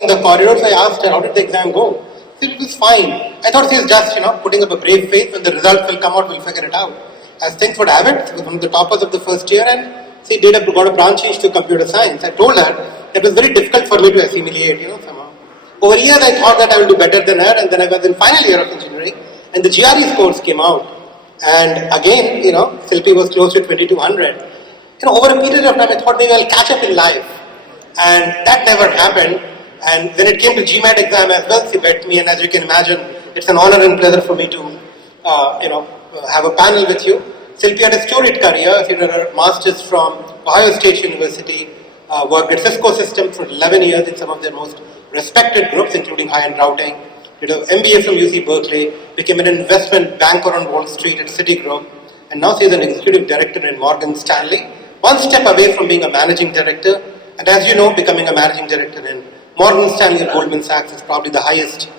In the corridors, I asked her, how did the exam go? She said, it was fine. I thought she was just, putting up a brave face. When the results will come out, we'll figure it out. As things would have it, she was one of the toppers of the first year and she got a branch change to computer science. I told her it was very difficult for me to assimilate, somehow. Over years, I thought that I will do better than her, and then I was in final year of engineering, and the GRE scores came out. And again, Silpi was close to 2200. Over a period of time, I thought maybe I'll catch up in life. And that never happened. And when it came to GMAT exam as well, she bet me, and as you can imagine, it's an honor and pleasure for me to, have a panel with you. Silpi had a storied career. She did her master's from Ohio State University, worked at Cisco Systems for 11 years in some of their most respected groups, including high-end routing. Did an MBA from UC Berkeley, became an investment banker on Wall Street at Citigroup, and now she is an executive director in Morgan Stanley, one step away from being a managing director. And as you know, becoming a managing director in Morgan Stanley and Goldman Sachs is probably the highest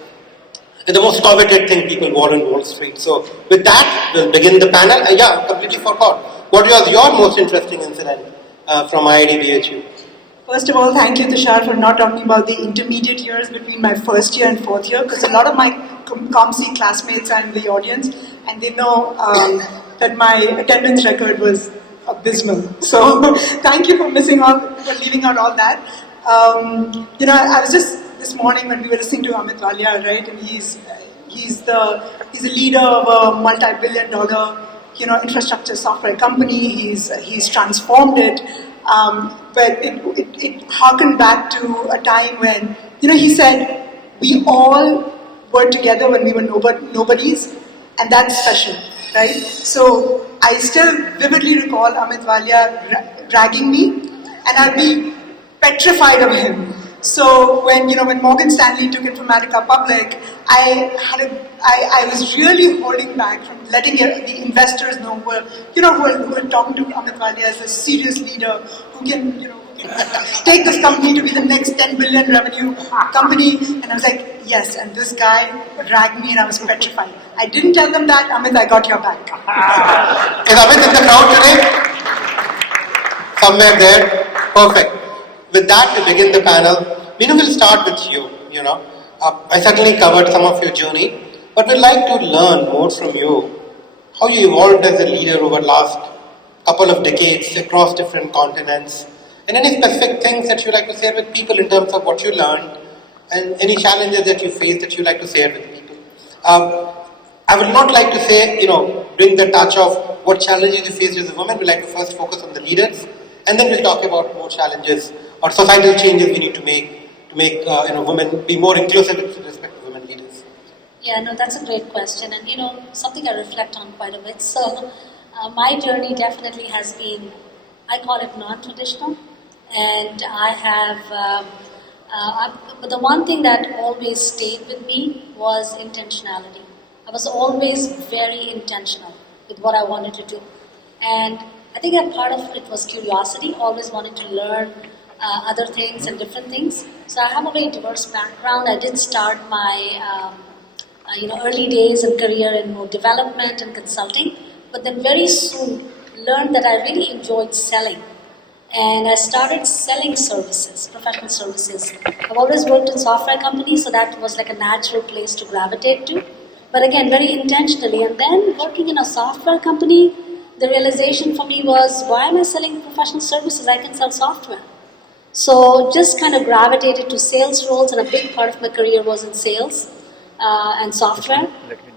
and the most coveted thing people want on Wall Street. So with that, we'll begin the panel. I completely forgot. What was your most interesting incident from IIT BHU? First of all, thank you, Tushar, for not talking about the intermediate years between my first year and fourth year, because a lot of my ComC classmates are in the audience, and they know that my attendance record was abysmal. So thank you for leaving out all that. I was just this morning when we were listening to Amit Walia, right, and he's a leader of a multi-billion-dollar infrastructure software company. He's transformed it. But it harkened back to a time when, he said, we all were together when we were nobodies, and that's special, right? So I still vividly recall Amit Walia dragging me, and I'd be petrified of him. So when Morgan Stanley took Informatica public, I was really holding back from letting the investors know who are talking to Amit Walia as a serious leader who can take this company to be the next 10 billion revenue company. And I was like, yes. And this guy dragged me, and I was petrified. I didn't tell them that. Amit, I got your back. Is Amit in the crowd today? Somewhere there. Perfect. With that, we begin the panel. Meenu, we'll start with you. I certainly covered some of your journey, but we'd like to learn more from you. How you evolved as a leader over the last couple of decades across different continents, and any specific things that you'd like to share with people in terms of what you learned, and any challenges that you faced that you'd like to share with people. I would not like to say, bring the touch of what challenges you faced as a woman. We'd like to first focus on the leaders, and then we'll talk about more challenges or societal changes we need to make women be more inclusive with respect to women leaders. Yeah, no, that's a great question, and something I reflect on quite a bit. So my journey definitely has been, I call it non-traditional, and I have, but the one thing that always stayed with me was intentionality. I was always very intentional with what I wanted to do, and I think a part of it was curiosity, always wanted to learn other things and different things. So I have a very diverse background. I did start my early days and career in more development and consulting, but then very soon learned that I really enjoyed selling. And I started selling services, professional services. I've always worked in software companies, so that was like a natural place to gravitate to. But again, very intentionally. And then working in a software company, the realization for me was, why am I selling professional services? I can sell software. So just kind of gravitated to sales roles, and a big part of my career was in sales and software.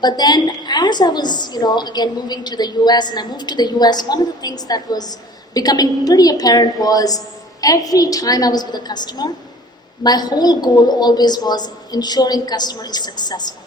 But then as I was, again moving to the US, and I moved to the US, one of the things that was becoming pretty apparent was every time I was with a customer, my whole goal always was ensuring customer is successful.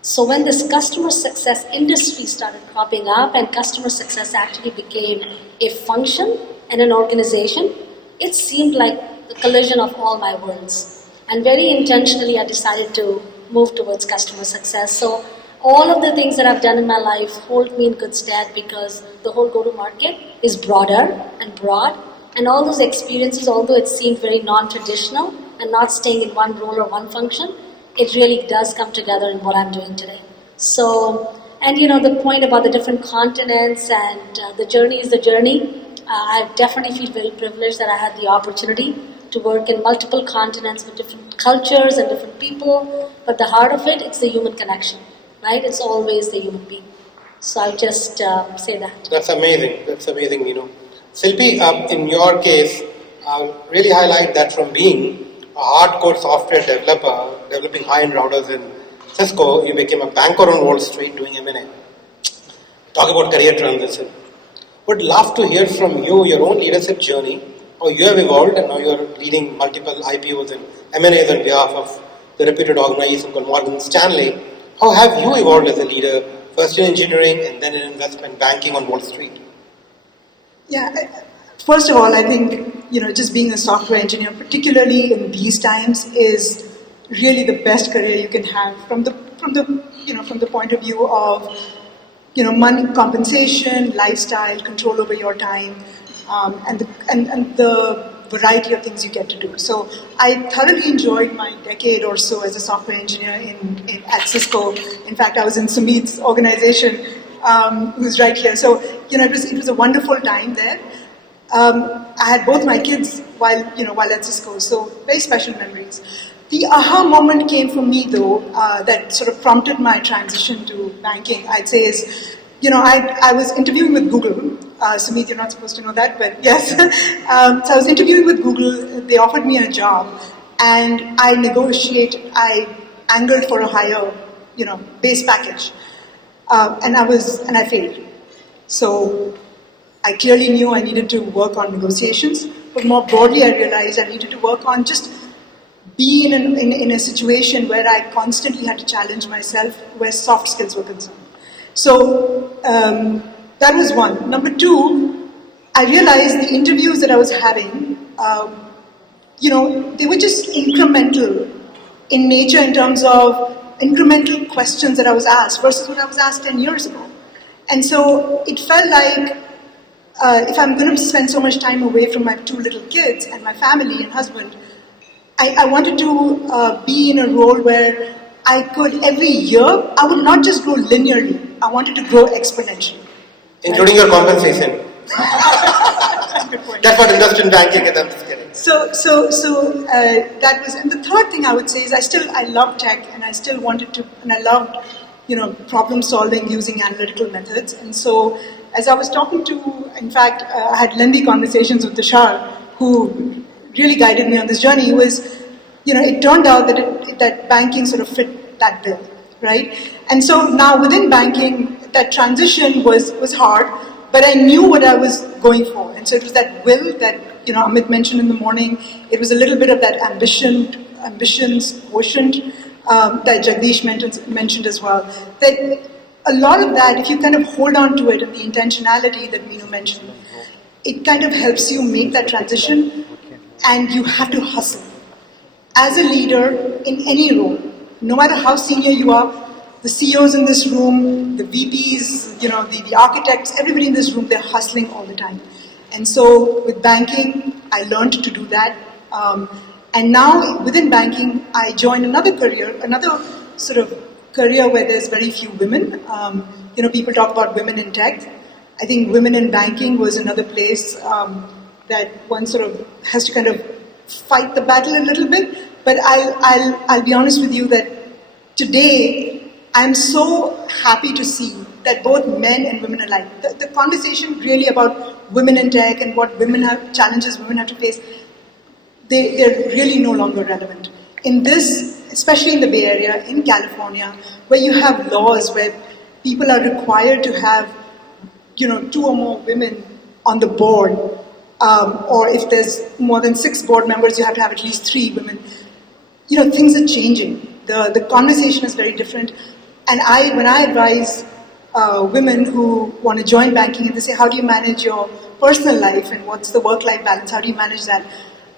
So when this customer success industry started cropping up and customer success actually became a function and an organization, it seemed like the collision of all my worlds. And very intentionally I decided to move towards customer success. So all of the things that I've done in my life hold me in good stead because the whole go-to-market is broader and broad. And all those experiences, although it seemed very non-traditional and not staying in one role or one function, it really does come together in what I'm doing today. So, and the point about the different continents and the journey is the journey. I definitely feel very privileged that I had the opportunity to work in multiple continents with different cultures and different people, but the heart of it, it's the human connection, right? It's always the human being. So I just say that. That's amazing. That's amazing, Silpi, in your case, really highlight that from being a hardcore software developer, developing high-end routers in Cisco, you became a banker on Wall Street doing M&A. Talk about career transition. Would love to hear from you your own leadership journey, how you have evolved, and now you are leading multiple IPOs and M&As on behalf of the reputed organization called Morgan Stanley. How have you evolved as a leader, first in engineering and then in investment banking on Wall Street? Yeah, first of all, I think, just being a software engineer, particularly in these times, is really the best career you can have from the point of view of, money, compensation, lifestyle, control over your time, and the variety of things you get to do. So I thoroughly enjoyed my decade or so as a software engineer at Cisco. In fact, I was in Sumit's organization, who's right here. So it was a wonderful time there. I had both my kids while at Cisco, so very special memories. The aha moment came for me, though, that sort of prompted my transition to banking, I'd say is, I was interviewing with Google. Sumit, you're not supposed to know that, but yes. So I was interviewing with Google. They offered me a job, and I angled for a higher, base package. And I failed. So I clearly knew I needed to work on negotiations, but more broadly I realized I needed to work on just be in a situation where I constantly had to challenge myself, where soft skills were concerned. So that was one. Number two, I realized the interviews that I was having, they were just incremental in nature in terms of incremental questions that I was asked versus what I was asked 10 years ago. And so it felt like if I'm going to spend so much time away from my two little kids and my family and husband, I wanted to be in a role where I could, every year, I would not just grow linearly, I wanted to grow exponentially. Including your compensation. Good point. That's what investment banking is, I'm just kidding. So that was, and the third thing I would say is I love tech, and I still wanted to, and I loved, problem solving using analytical methods. And so as I was talking to, in fact, I had lengthy conversations with Tushar, who really guided me on this journey. It turned out that banking sort of fit that bill, right? And so now within banking, that transition was hard, but I knew what I was going for. And so it was that will that, Amit mentioned in the morning. It was a little bit of that ambitions quotient that Jagdish mentioned as well. That a lot of that, if you kind of hold on to it and the intentionality that Meenu mentioned, it kind of helps you make that transition, and you have to hustle. As a leader in any role, no matter how senior you are, the CEOs in this room, the VPs, the architects, everybody in this room, they're hustling all the time. And so with banking, I learned to do that. And now within banking, I joined another sort of career where there's very few women. People talk about women in tech. I think women in banking was another place that one sort of has to kind of fight the battle a little bit. But I'll be honest with you that today I'm so happy to see that both men and women alike, the conversation really about women in tech and what challenges women have to face, they're really no longer relevant. In this, especially in the Bay Area, in California, where you have laws where people are required to have, 2 or more women on the board, or if there's more than 6 board members, you have to have at least 3 women. Things are changing. The conversation is very different. And when I advise women who want to join banking and they say, how do you manage your personal life and what's the work-life balance, how do you manage that?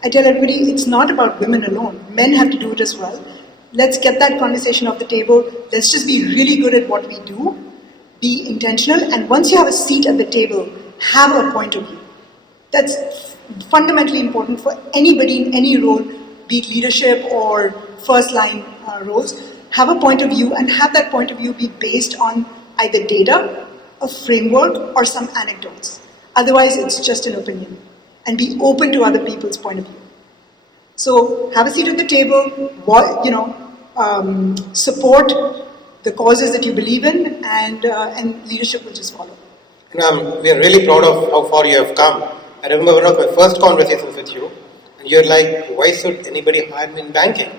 I tell everybody, it's not about women alone. Men have to do it as well. Let's get that conversation off the table. Let's just be really good at what we do, be intentional, and once you have a seat at the table, have a point of view. That's fundamentally important for anybody in any role, be it leadership or first-line roles. Have a point of view, and have that point of view be based on either data, a framework, or some anecdotes. Otherwise, it's just an opinion. And be open to other people's point of view. So have a seat at the table, support the causes that you believe in, and leadership will just follow. We are really proud of how far you have come. I remember one of my first conversations with you, and you're like, why should anybody hire me in banking?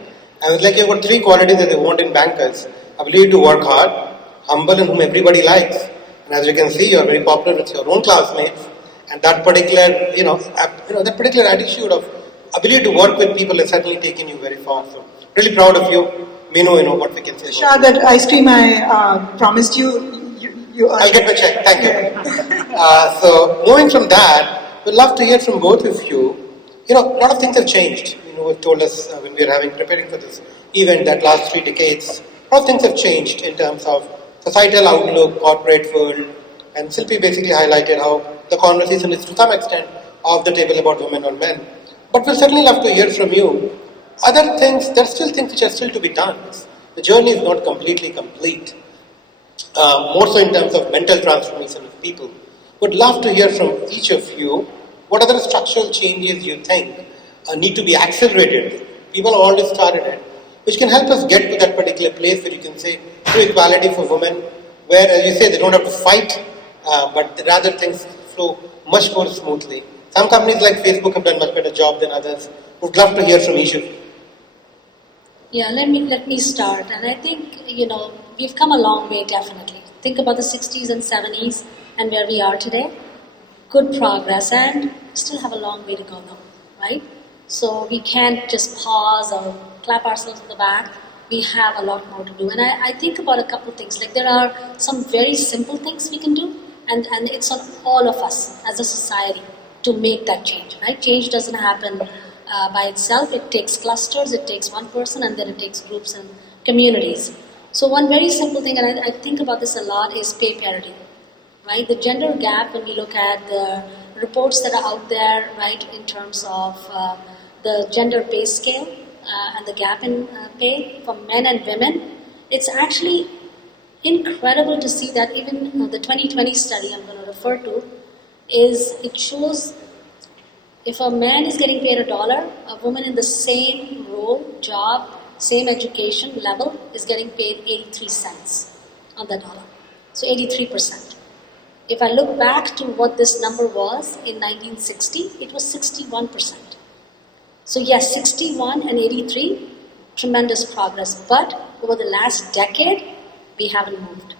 I was like, you've got 3 qualities that they want in bankers: ability to work hard, humble, and whom everybody likes. And as you can see, you're very popular with your own classmates, and that particular, that particular attitude of ability to work with people has certainly taken you very far. So, really proud of you. We know, what we can say. Shah, that ice cream I promised you. I'll get my check. Thank you. So, moving from that, we'd love to hear from both of you. A lot of things have changed. You've told us when we were preparing for this event that last 3 decades, a lot of things have changed in terms of societal outlook, corporate world, and Silpi basically highlighted how the conversation is to some extent off the table about women or men. But we'll certainly love to hear from you. Other things, there's still things which are still to be done. The journey is not completely complete. More so in terms of mental transformation of people. Would love to hear from each of you what other structural changes you think need to be accelerated. People have already started it, which can help us get to that particular place where you can say true equality for women, where, as you say, they don't have to fight, but rather things flow much more smoothly. Some companies like Facebook have done much better job than others. Would love to hear from each of you. Yeah, let me start. And I think, we've come a long way, definitely. Think about the 60s and 70s and where we are today. Good progress, and still have a long way to go though, right? So we can't just pause or clap ourselves on the back. We have a lot more to do. And I think about a couple of things. Like, there are some very simple things we can do, and it's on all of us as a society to make that change, right? Change doesn't happen by itself. It takes clusters, it takes one person, and then it takes groups and communities. So one very simple thing, and I think about this a lot, is pay parity, right? The gender gap, when we look at the reports that are out there, right, in terms of the gender pay scale and the gap in pay for men and women, it's actually incredible to see that even the 2020 study I'm going to refer to, it shows if a man is getting paid $1, a woman in the same role, job, same education level is getting paid 83 cents on the dollar. So 83%. If I look back to what this number was in 1960, it was 61%. So yes, 61 and 83, tremendous progress. But over the last decade, we haven't moved.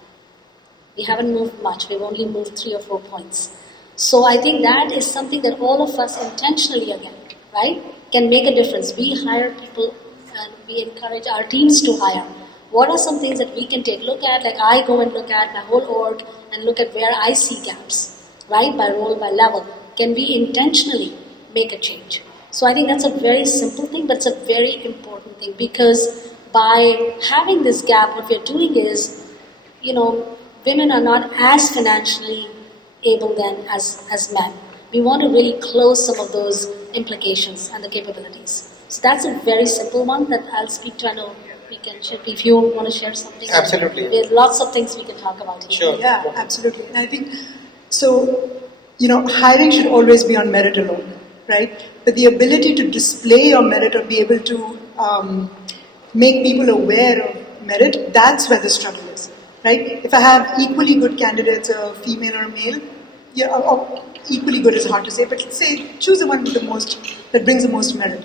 We haven't moved much. We've only moved 3 or 4 points. So I think that is something that all of us intentionally, again, right, can make a difference. We hire people and we encourage our teams to hire. What are some things that we can take? Look at, like I go and look at my whole org and look at where I see gaps, right, by role, by level. Can we intentionally make a change? So I think that's a very simple thing, but it's a very important thing, because by having this gap, what we're doing is, women are not as financially able then as men. We want to really close some of those implications and the capabilities. So that's a very simple one that I'll speak to. I know we can share, if you want to share something. Absolutely. There's lots of things we can talk about here. Sure. Yeah, absolutely. And I think, hiring should always be on merit alone, right? But the ability to display your merit or be able to make people aware of merit, that's where the struggle is, right? If I have equally good candidates, a female or a male, or equally good is hard to say, but let's say choose the one with that brings the most merit.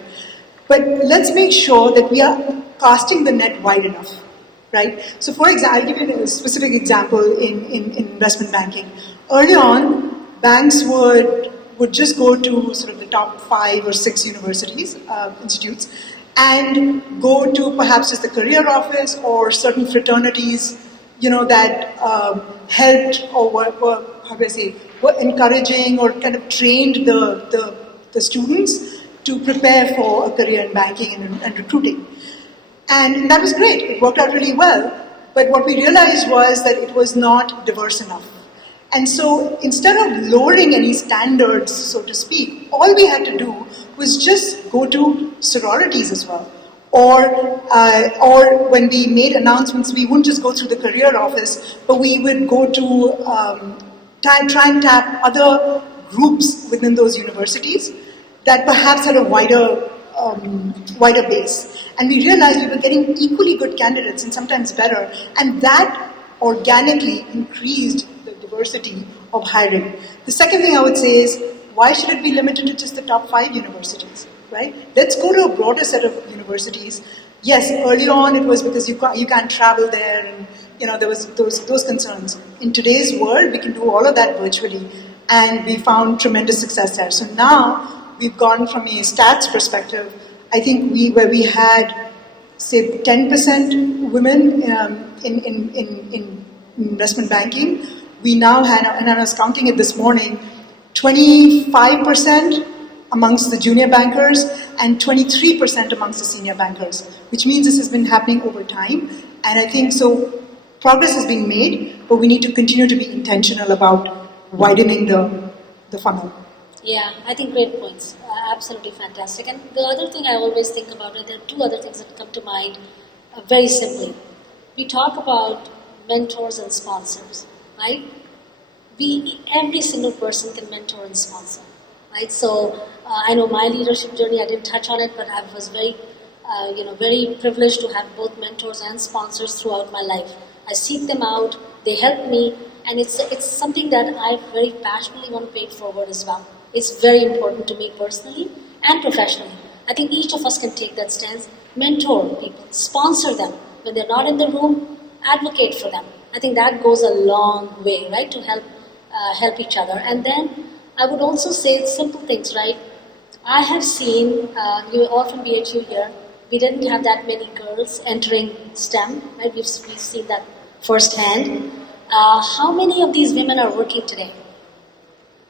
But let's make sure that we are casting the net wide enough, right? So for example, I'll give you a specific example in investment banking. Early on, banks would just go to sort of the top 5 or 6 universities, institutes, and go to perhaps just the career office or certain fraternities, that helped or were encouraging or kind of trained the students to prepare for a career in banking and recruiting. And that was great. It worked out really well. But what we realized was that it was not diverse enough. And so instead of lowering any standards, so to speak, all we had to do was just go to sororities as well. Or when we made announcements, we wouldn't just go through the career office, but we would go to try and tap other groups within those universities that perhaps had a wider wider base. And we realized we were getting equally good candidates and sometimes better, and that organically increased the diversity of hiring. The second thing I would say is, why should it be limited to just the top 5 universities, right? Let's go to a broader set of universities. Yes, early on it was because you can't travel there, and there was those concerns. In today's world, we can do all of that virtually, and we found tremendous success there. So now we've gone from a stats perspective. I think where we had, say, 10% women in investment banking, we now had, and I was counting it this morning, 25% amongst the junior bankers and 23% amongst the senior bankers, which means this has been happening over time. And I think so progress is being made, but we need to continue to be intentional about widening the funnel. Yeah, I think great points. Absolutely fantastic. And the other thing I always think about it, there are 2 other things that come to mind very simply. We talk about mentors and sponsors, right? Every single person can mentor and sponsor, right? So I know my leadership journey, I didn't touch on it, but I was very, very privileged to have both mentors and sponsors throughout my life. I seek them out, they help me, and it's something that I very passionately want to pay it forward as well. It's very important to me personally and professionally. I think each of us can take that stance, mentor people, sponsor them. When they're not in the room, advocate for them. I think that goes a long way, right, to help each other. And then I would also say simple things, right? I have seen, you all from BHU here, we didn't have that many girls entering STEM, right? We've seen that firsthand. How many of these women are working today?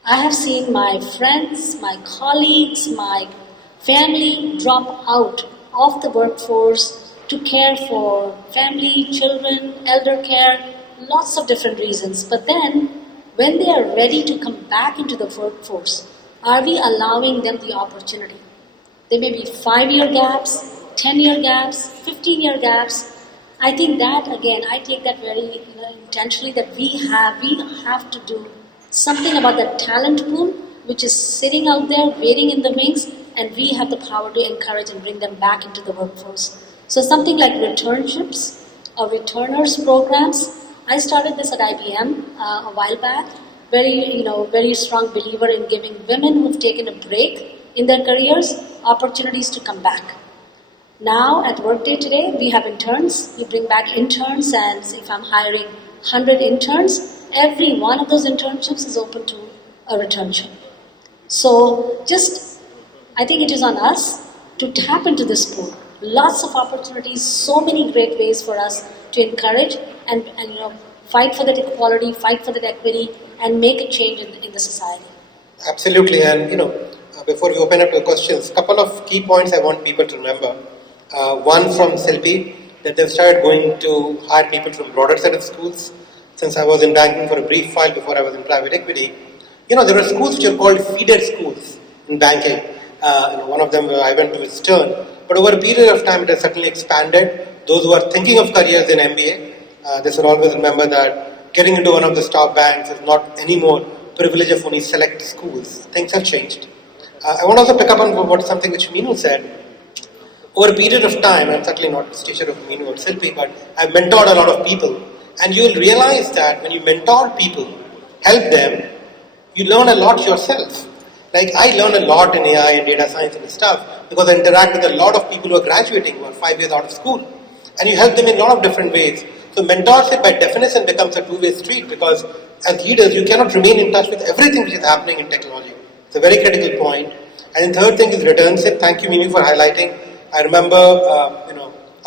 I have seen my friends, my colleagues, my family drop out of the workforce to care for family, children, elder care, lots of different reasons. But then, when they are ready to come back into the workforce, are we allowing them the opportunity? There may be 5-year gaps, 10-year gaps, 15-year gaps. I think that, again, I take that very intentionally, that we have to do something about that talent pool which is sitting out there waiting in the wings, and we have the power to encourage and bring them back into the workforce. So something like returnships or returners programs. I started this at IBM a while back. Very strong believer in giving women who've taken a break in their careers opportunities to come back. Now at Workday today, we have interns. We bring back interns, and if I'm hiring 100 interns, every one of those internships is open to a returnship. So I think it is on us to tap into this pool. Lots of opportunities, so many great ways for us to encourage and fight for that equality, fight for that equity, and make a change in the society. Absolutely, and before we open up to questions, a couple of key points I want people to remember. One from Silpi, that they've started going to hire people from broader set of schools. Since I was in banking for a brief while before I was in private equity, there are schools which are called feeder schools in banking. One of them I went to is Stern. But over a period of time, it has certainly expanded. Those who are thinking of careers in MBA, they should always remember that getting into one of the top banks is not anymore privilege of only select schools. Things have changed. I want to also pick up on something which Meenu said. Over a period of time, I'm certainly not the teacher of Meenu or Silpi, but I've mentored a lot of people. And you will realize that when you mentor people, help them, you learn a lot yourself. Like I learn a lot in AI and data science and stuff because I interact with a lot of people who are graduating, who are 5 years out of school. And you help them in a lot of different ways. So mentorship by definition becomes a two-way street because as leaders, you cannot remain in touch with everything which is happening in technology. It's a very critical point. And the third thing is returnship. Thank you, Meenu, for highlighting. I remember,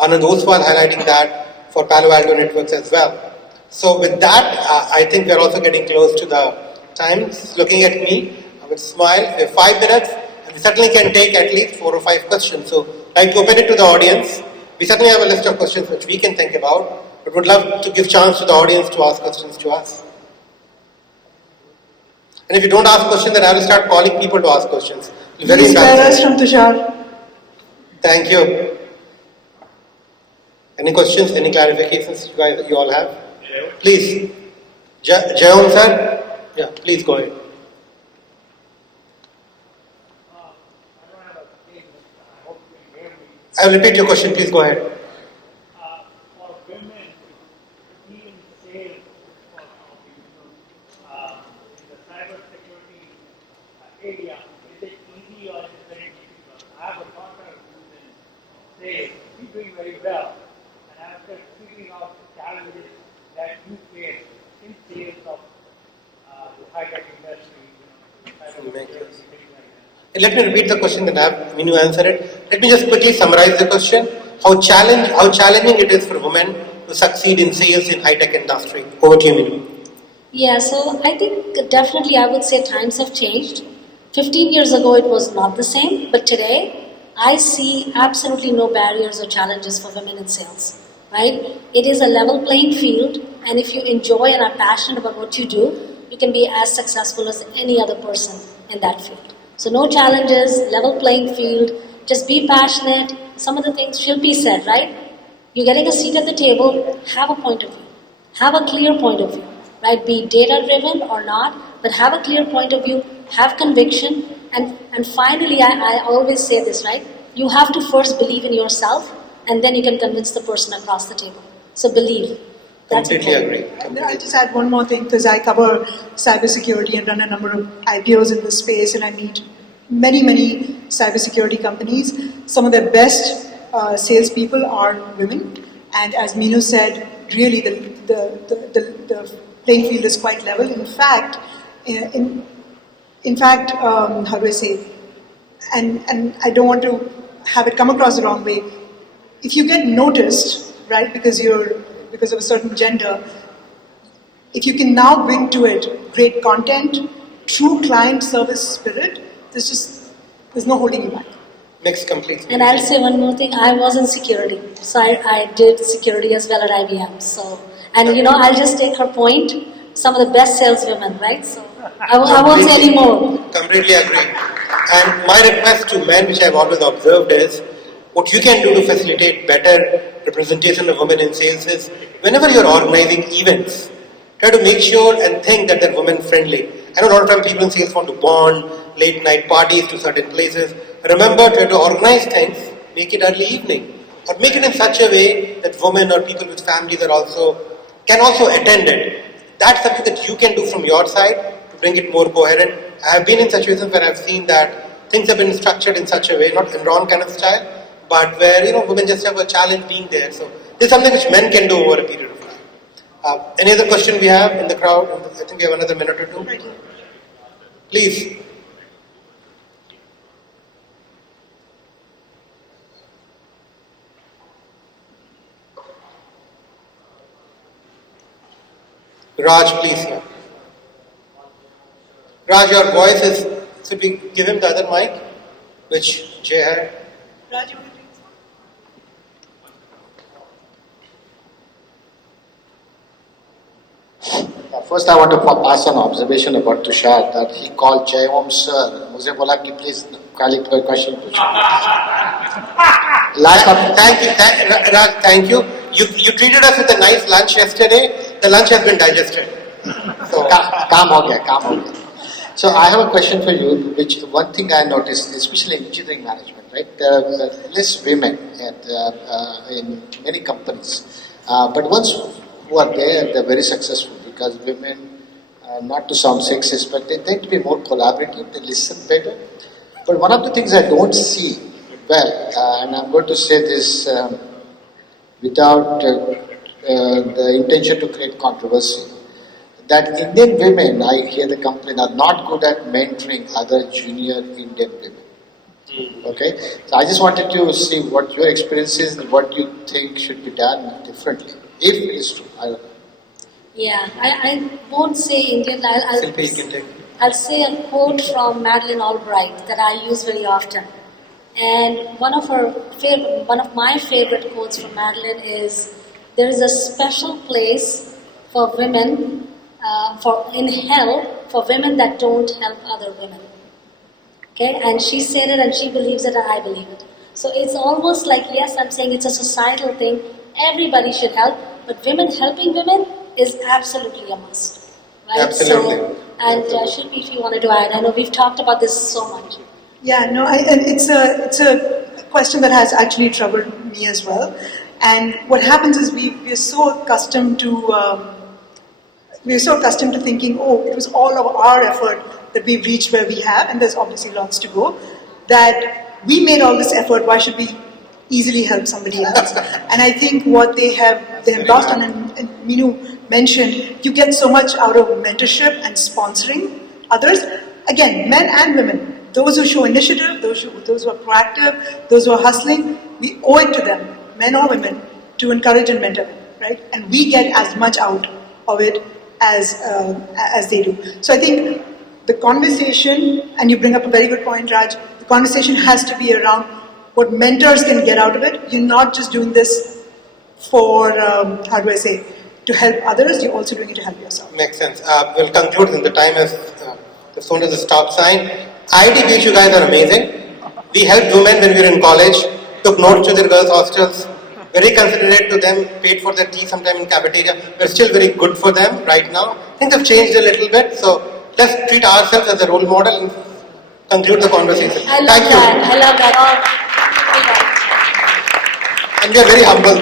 Anand Oswal highlighting that for Palo Alto Networks as well. So with that, I think we're also getting close to the time. Just looking at me, I would smile. We have 5 minutes, and we certainly can take at least 4 or 5 questions. So I'd like to open it to the audience. We certainly have a list of questions which we can think about, but would love to give chance to the audience to ask questions to us. And if you don't ask questions, then I will start calling people to ask questions. Very embarrassed from Tushar. Thank you. Any questions, any clarifications you all have? Yeah. Please. Jayam sir? Yeah, please go ahead. I don't have a big, I hope I will repeat your question. Please go ahead. For women to be in sales for in the cyber security area, is it easy or is it very difficult? I have a daughter who's in sales. She's doing very well. And after figuring out the challenges that you face in sales of the high-tech industry, cyber security, things like that. Let me repeat the question that I have when you answer it. Let me just quickly summarize the question. How challenging it is for women to succeed in sales in high-tech industry. Over to you, Minu. Yeah, so I think definitely I would say times have changed. 15 years ago it was not the same, but today I see absolutely no barriers or challenges for women in sales. Right? It is a level playing field, and if you enjoy and are passionate about what you do, you can be as successful as any other person in that field. So no challenges, level playing field, just be passionate. Some of the things should be said, right? You're getting a seat at the table, have a point of view. Have a clear point of view, right? Be data driven or not, but have a clear point of view, have conviction, and finally, I always say this, right? You have to first believe in yourself, and then you can convince the person across the table. So believe. That's Completely important. agree. I'll just add one more thing because I cover cybersecurity and run a number of IPOs in this space, and I meet many cybersecurity companies. Some of the best salespeople are women, and as Minu said, really the playing field is quite level. In fact, how do I say? And I don't want to have it come across the wrong way. If you get noticed, right, because of a certain gender, if you can now bring to it great content, true client service spirit, there's no holding you back. Makes complete sense. And I'll say one more thing. I was in security, so I did security as well at IBM. So, and I'll just take her point. Some of the best saleswomen, right? So I won't say any more. Completely agree. And my request to men, which I've always observed, is what you can do to facilitate better representation of women in sales is whenever you're organizing events, try to make sure and think that they're women friendly. I know a lot of time people in sales want to bond, late night parties to certain places. Remember, try to organize things, make it early evening, or make it in such a way that women or people with families can also attend it. That's something that you can do from your side to bring it more coherent. I have been in situations where I've seen that things have been structured in such a way, not Enron kind of style, but where women just have a challenge being there. So this is something which men can do over a period of time. Any other question we have in the crowd? I think we have another minute or two. Please. Raj, please. Yeah. Raj, your voice should we give him the other mic, which Jay had? Raj, you want to First, I want to pass an observation about Tushar that he called Jai Om sir. मुझे बोला कि please खाली कोई question पूछो. Last up. Raj, thank you. You treated us with a nice lunch yesterday. The lunch has been digested. So, काम हो गया. So I have a question for you, which one thing I noticed, especially in engineering management, right? There are less women in many companies. But ones who are there, they're very successful because women, not to sound sexist, but they tend to be more collaborative, they listen better. But one of the things I don't see well, and I'm going to say this without the intention to create controversy, that Indian women, I hear the complaint, are not good at mentoring other junior Indian women. Okay? So I just wanted to see what your experience is and what you think should be done differently, if it is true. I don't know. Yeah, I won't say Indian. Silpi, you can take. I'll say a quote from Madeleine Albright that I use very often. And one of my favorite quotes from Madeleine is, "There is a special place for women, in hell, for women that don't help other women." Okay, and she said it, and she believes it, and I believe it. So it's almost like, yes, I'm saying it's a societal thing. Everybody should help, but women helping women is absolutely a must. Right? Absolutely. So, and Shilpi, if you wanted to add, I know we've talked about this so much. Yeah, no, and it's a question that has actually troubled me as well. And what happens is we're so accustomed to thinking, oh, it was all of our effort that we've reached where we have, and there's obviously lots to go, that we made all this effort, why should we easily help somebody else? And I think what they have lost, and Meenu mentioned, you get so much out of mentorship and sponsoring others. Again, men and women, those who show initiative, those who are proactive, those who are hustling, we owe it to them, men or women, to encourage and mentor them, right? And we get as much out of it as they do. So I think the conversation, and you bring up a very good point, Raj, the conversation has to be around what mentors can get out of it. You're not just doing this for, to help others, you're also doing it to help yourself. Makes sense. We'll conclude in the time as the soon as the stop sign. IIT you guys are amazing. We helped women when we were in college, took notes to their girls' hostels, very considerate to them, paid for their tea sometime in cafeteria. We're still very good for them right now. Things have changed a little bit, so let's treat ourselves as a role model and conclude the conversation. I love Thank that. you. I love that. And we are very humble.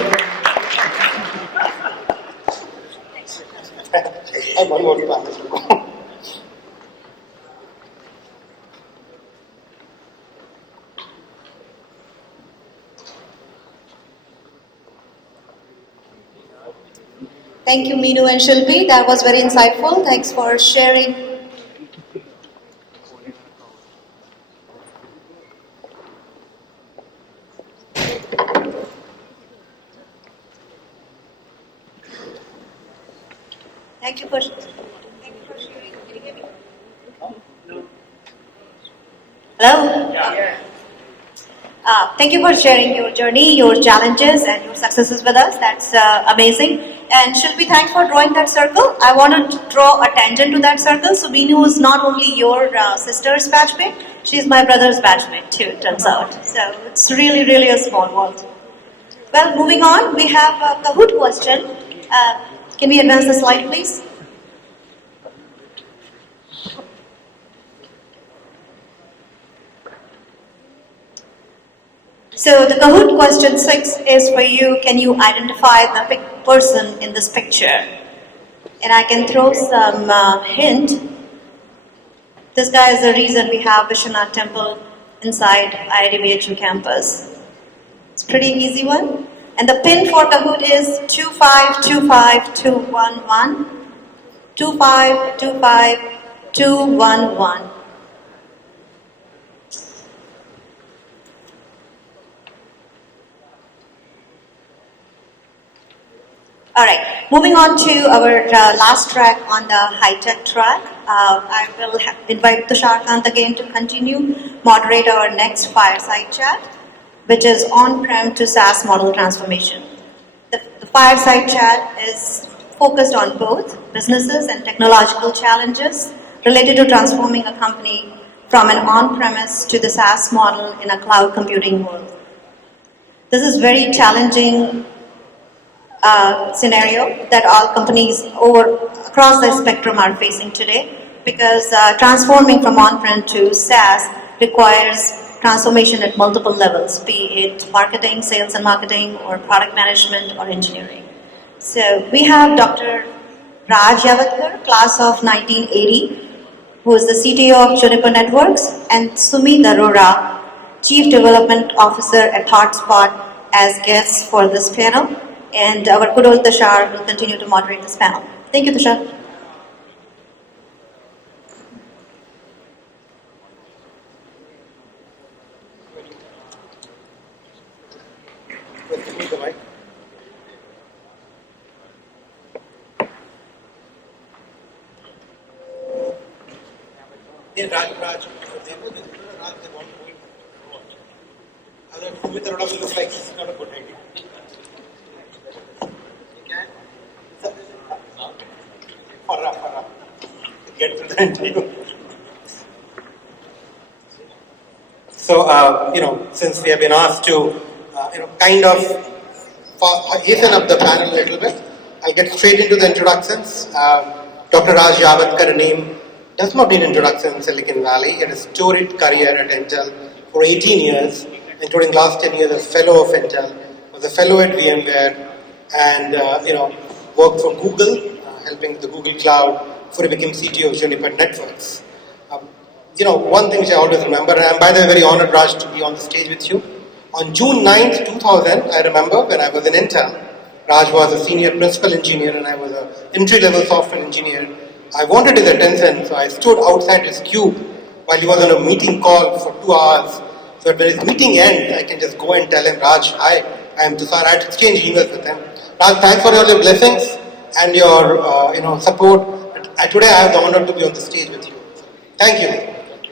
I have one more plan. Thank you, Meenu and Shilpi. That was very insightful. Thanks for sharing. Thank you for sharing. Can you hear me? Hello? Yeah. Thank you for sharing your journey, your challenges, and your successes with us. That's amazing. And Shilpi, thanks for drawing that circle. I want to draw a tangent to that circle. So Meenu is not only your sister's batchmate, she's my brother's batchmate too, it turns out. So it's really, really a small world. Well, moving on, we have a Kahoot question. Can we advance the slide, please? So the Kahoot question 6 is for you. Can you identify the person in this picture? And I can throw some hint. This guy is the reason we have Vishwanath Temple inside IIT BHU campus. It's a pretty easy one. And the pin for Kahoot is 2525211. 2525211. Alright, moving on to our last track on the high-tech track. I will invite Tushar Kant again to continue, moderate our next fireside chat, which is on-prem to SaaS model transformation. The fireside chat is focused on both businesses and technological challenges related to transforming a company from an on-premise to the SaaS model in a cloud computing world. This is very challenging scenario that all companies across the spectrum are facing today, because transforming from on-prem to SaaS requires transformation at multiple levels, be it marketing, sales and marketing, or product management, or engineering. So we have Dr. Raj Yavatkar, class of 1980, who is the CTO of Juniper Networks, and Sumit Arora, Chief Development Officer at ThoughtSpot, as guests for this panel. And our good old Tushar will continue to moderate this panel. Thank you, Tushar. Raj, they want to Sumit Arora will look like it's not a good idea. Farah. Get to the interview. So, since we have been asked to, kind of hasten up the panel a little bit, I'll get straight into the introductions. Dr. Raj Yavatkar, name does not need introduction in Silicon Valley. He had a storied career at Intel for 18 years, including last 10 years as fellow of Intel, was a fellow at VMware, and worked for Google, helping with the Google Cloud before he became CTO of Juniper Networks. One thing which I always remember, and I'm by the way very honored, Raj, to be on the stage with you. On June 9th, 2000, I remember when I was in Intel, Raj was a senior principal engineer and I was an entry-level software engineer. I wanted his attention, so I stood outside his cube while he was on a meeting call for 2 hours. So when his meeting ends, I can just go and tell him, Raj, hi, I am Tushar. I had to exchange emails with him. Raj, thanks for all your blessings and your support. Today I have the honor to be on the stage with you. Thank you.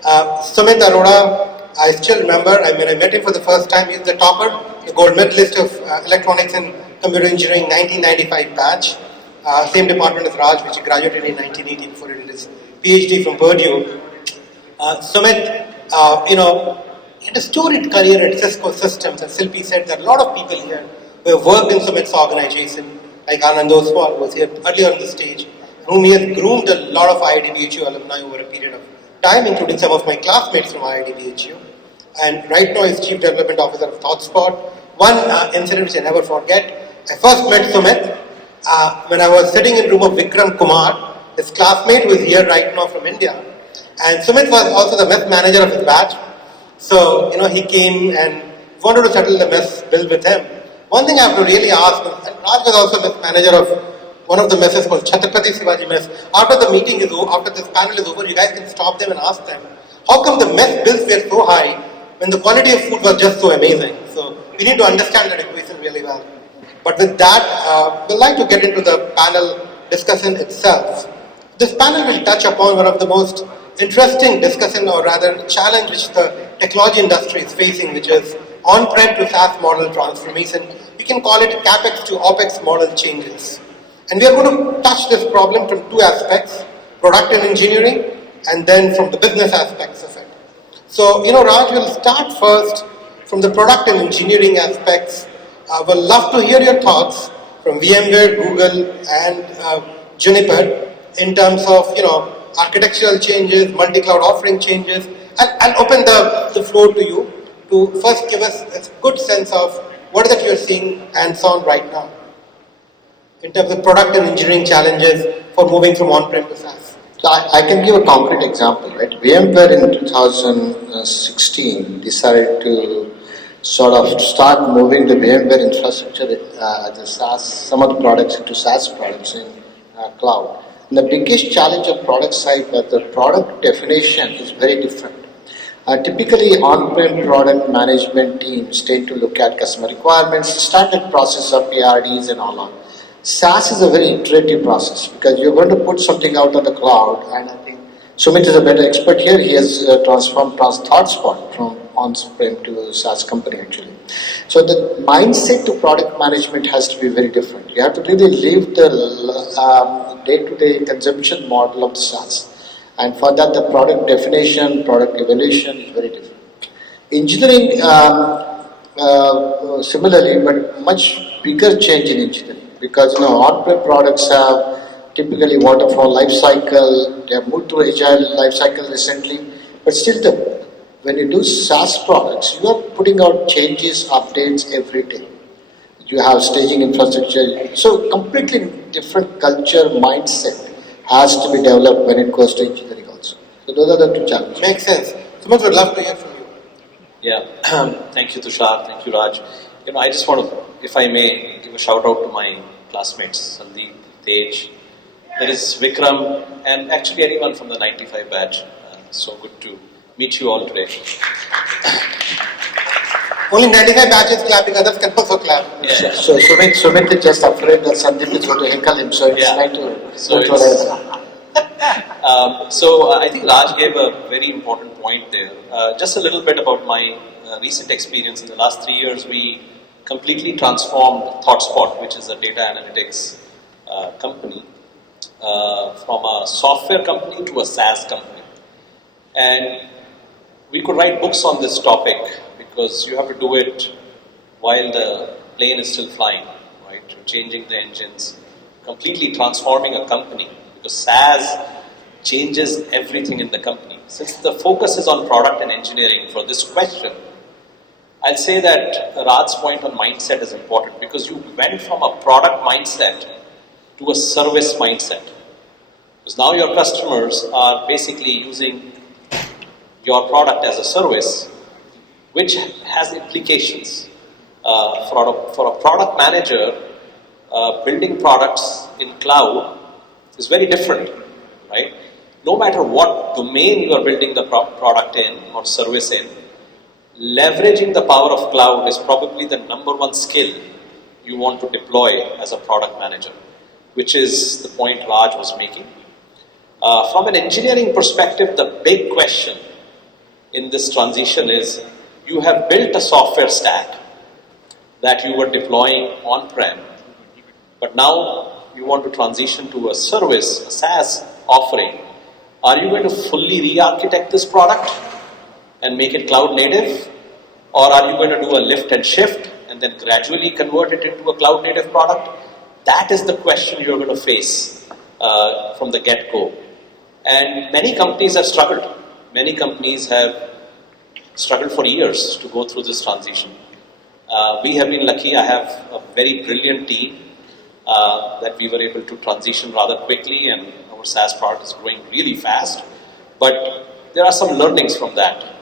Sumit Arora, I still remember, when I met him for the first time, he's the topper, the gold medalist of electronics and computer engineering 1995 batch. Same department as Raj, which he graduated in 1980 before he did his PhD from Purdue. Sumit, he had a storied career at Cisco Systems, as Silpi said, there are a lot of people here who have worked in Sumit's organization, like Anand Oswal, who was here earlier on the stage, whom he has groomed a lot of IIT-BHU alumni over a period of time, including some of my classmates from IIT-BHU. And right now he's Chief Development Officer of ThoughtSpot. One incident which I never forget, I first met Sumit when I was sitting in room of Vikram Kumar, his classmate who is here right now from India. And Sumit was also the mess manager of his batch. So, he came and wanted to settle the mess bill with him. One thing I have to really ask, and Raj was also mess manager of one of the messes called Chhatrapati Shivaji mess. After the meeting is over, after this panel is over, you guys can stop them and ask them, how come the mess bills were so high when the quality of food was just so amazing? So, we need to understand that equation really well. But with that, we'd like to get into the panel discussion itself. This panel will touch upon one of the most interesting discussion, or rather challenge, which the technology industry is facing, which is on-prem to SaaS model transformation. We can call it CapEx to OpEx model changes. And we are going to touch this problem from two aspects, product and engineering, and then from the business aspects of it. So, Raj, will start first from the product and engineering aspects. I would love to hear your thoughts from VMware, Google, and Juniper in terms of, architectural changes, multi-cloud offering changes. I'll open the floor to you to first give us a good sense of what is it you're seeing hands-on right now in terms of product and engineering challenges for moving from on-prem to SaaS. So I can give a concrete example, right? VMware in 2016 decided to sort of start moving the VMware infrastructure as a SaaS, some of the products into SaaS products in cloud. And the biggest challenge on product side that the product definition is very different. Typically, on-prem product management teams tend to look at customer requirements, standard process of ARDs and all that. SaaS is a very iterative process because you're going to put something out on the cloud, and I think Sumit is a better expert here. He has transformed ThoughtSpot from on-prem to SaaS company actually. So the mindset to product management has to be very different. You have to really live the day-to-day consumption model of the SaaS. And for that, the product definition, product evaluation is very different. Engineering, similarly, but much bigger change in engineering. Because on-prem products have typically waterfall life cycle, they have moved to agile life cycle recently, but still when you do SaaS products, you are putting out changes, updates every day. You have staging infrastructure, so completely different culture, mindset has to be developed when it goes to engineering also. So those are the two challenges. Makes sense. Sumit, would love to hear from you. Yeah, thank you Tushar, thank you Raj. I just want to, if I may, give a shout out to my classmates, Sandeep, Tej, there is Vikram, and actually anyone from the 95 batch. So good to meet you all today. Only 95 batches clapping, others can also clap. Yeah. So Sumit is just afraid that Sandeep is going to heckle him, so it's like to... So I think Raj gave a very important point there. Just a little bit about my recent experience. In the last 3 years, we completely transformed ThoughtSpot, which is a data analytics company, from a software company to a SaaS company. And we could write books on this topic because you have to do it while the plane is still flying, right? Changing the engines, completely transforming a company, because SaaS changes everything in the company. Since the focus is on product and engineering for this question, I'll say that Raj's point on mindset is important because you went from a product mindset to a service mindset. Because now your customers are basically using your product as a service, which has implications. For a product manager, building products in cloud is very different, right? No matter what domain you are building the product in or service in, leveraging the power of cloud is probably the number one skill you want to deploy as a product manager, which is the point Raj was making. From an engineering perspective, the big question in this transition is you have built a software stack that you were deploying on-prem, but now you want to transition to a service, a SaaS offering. Are you going to fully re-architect this product and make it cloud native? Or are you going to do a lift and shift and then gradually convert it into a cloud native product? That is the question you're going to face from the get-go. And many companies have struggled. Many companies have struggled for years to go through this transition. We have been lucky. I have a very brilliant team that we were able to transition rather quickly, and our SaaS product is growing really fast. But there are some learnings from that.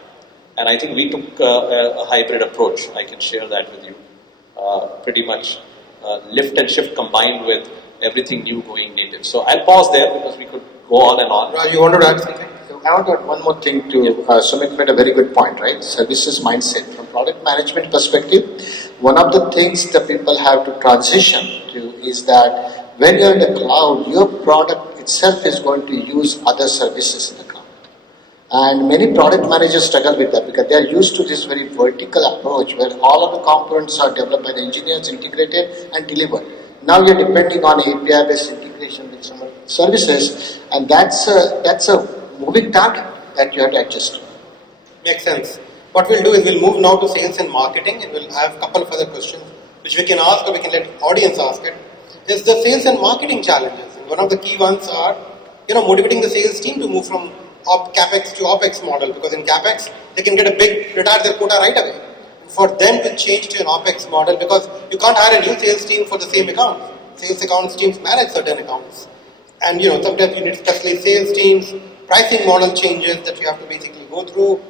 And I think we took a hybrid approach. I can share that with you. Pretty much lift and shift combined with everything new going native. So I'll pause there because we could go on and on. Raj, you wanted to add something? I want to add one more thing to Sumit made a very good point, right? Services mindset. From product management perspective, one of the things that people have to transition to is that when you're in the cloud, your product itself is going to use other services in the cloud. And many product managers struggle with that because they are used to this very vertical approach where all of the components are developed by the engineers, integrated and delivered. Now you're depending on API-based integration with some services, and that's a moving target that you have to adjust to. Makes sense. What we'll do is we'll move now to sales and marketing, and we'll have a couple of other questions which we can ask or we can let audience ask it. Is the sales and marketing challenges. And one of the key ones are, motivating the sales team to move from CapEx to OpEx model, because in CapEx they can get retire their quota right away. For them to change to an OpEx model, because you can't hire a new sales team for the same account. Sales accounts teams manage certain accounts. And sometimes you need specialized sales teams, pricing model changes that you have to basically go through.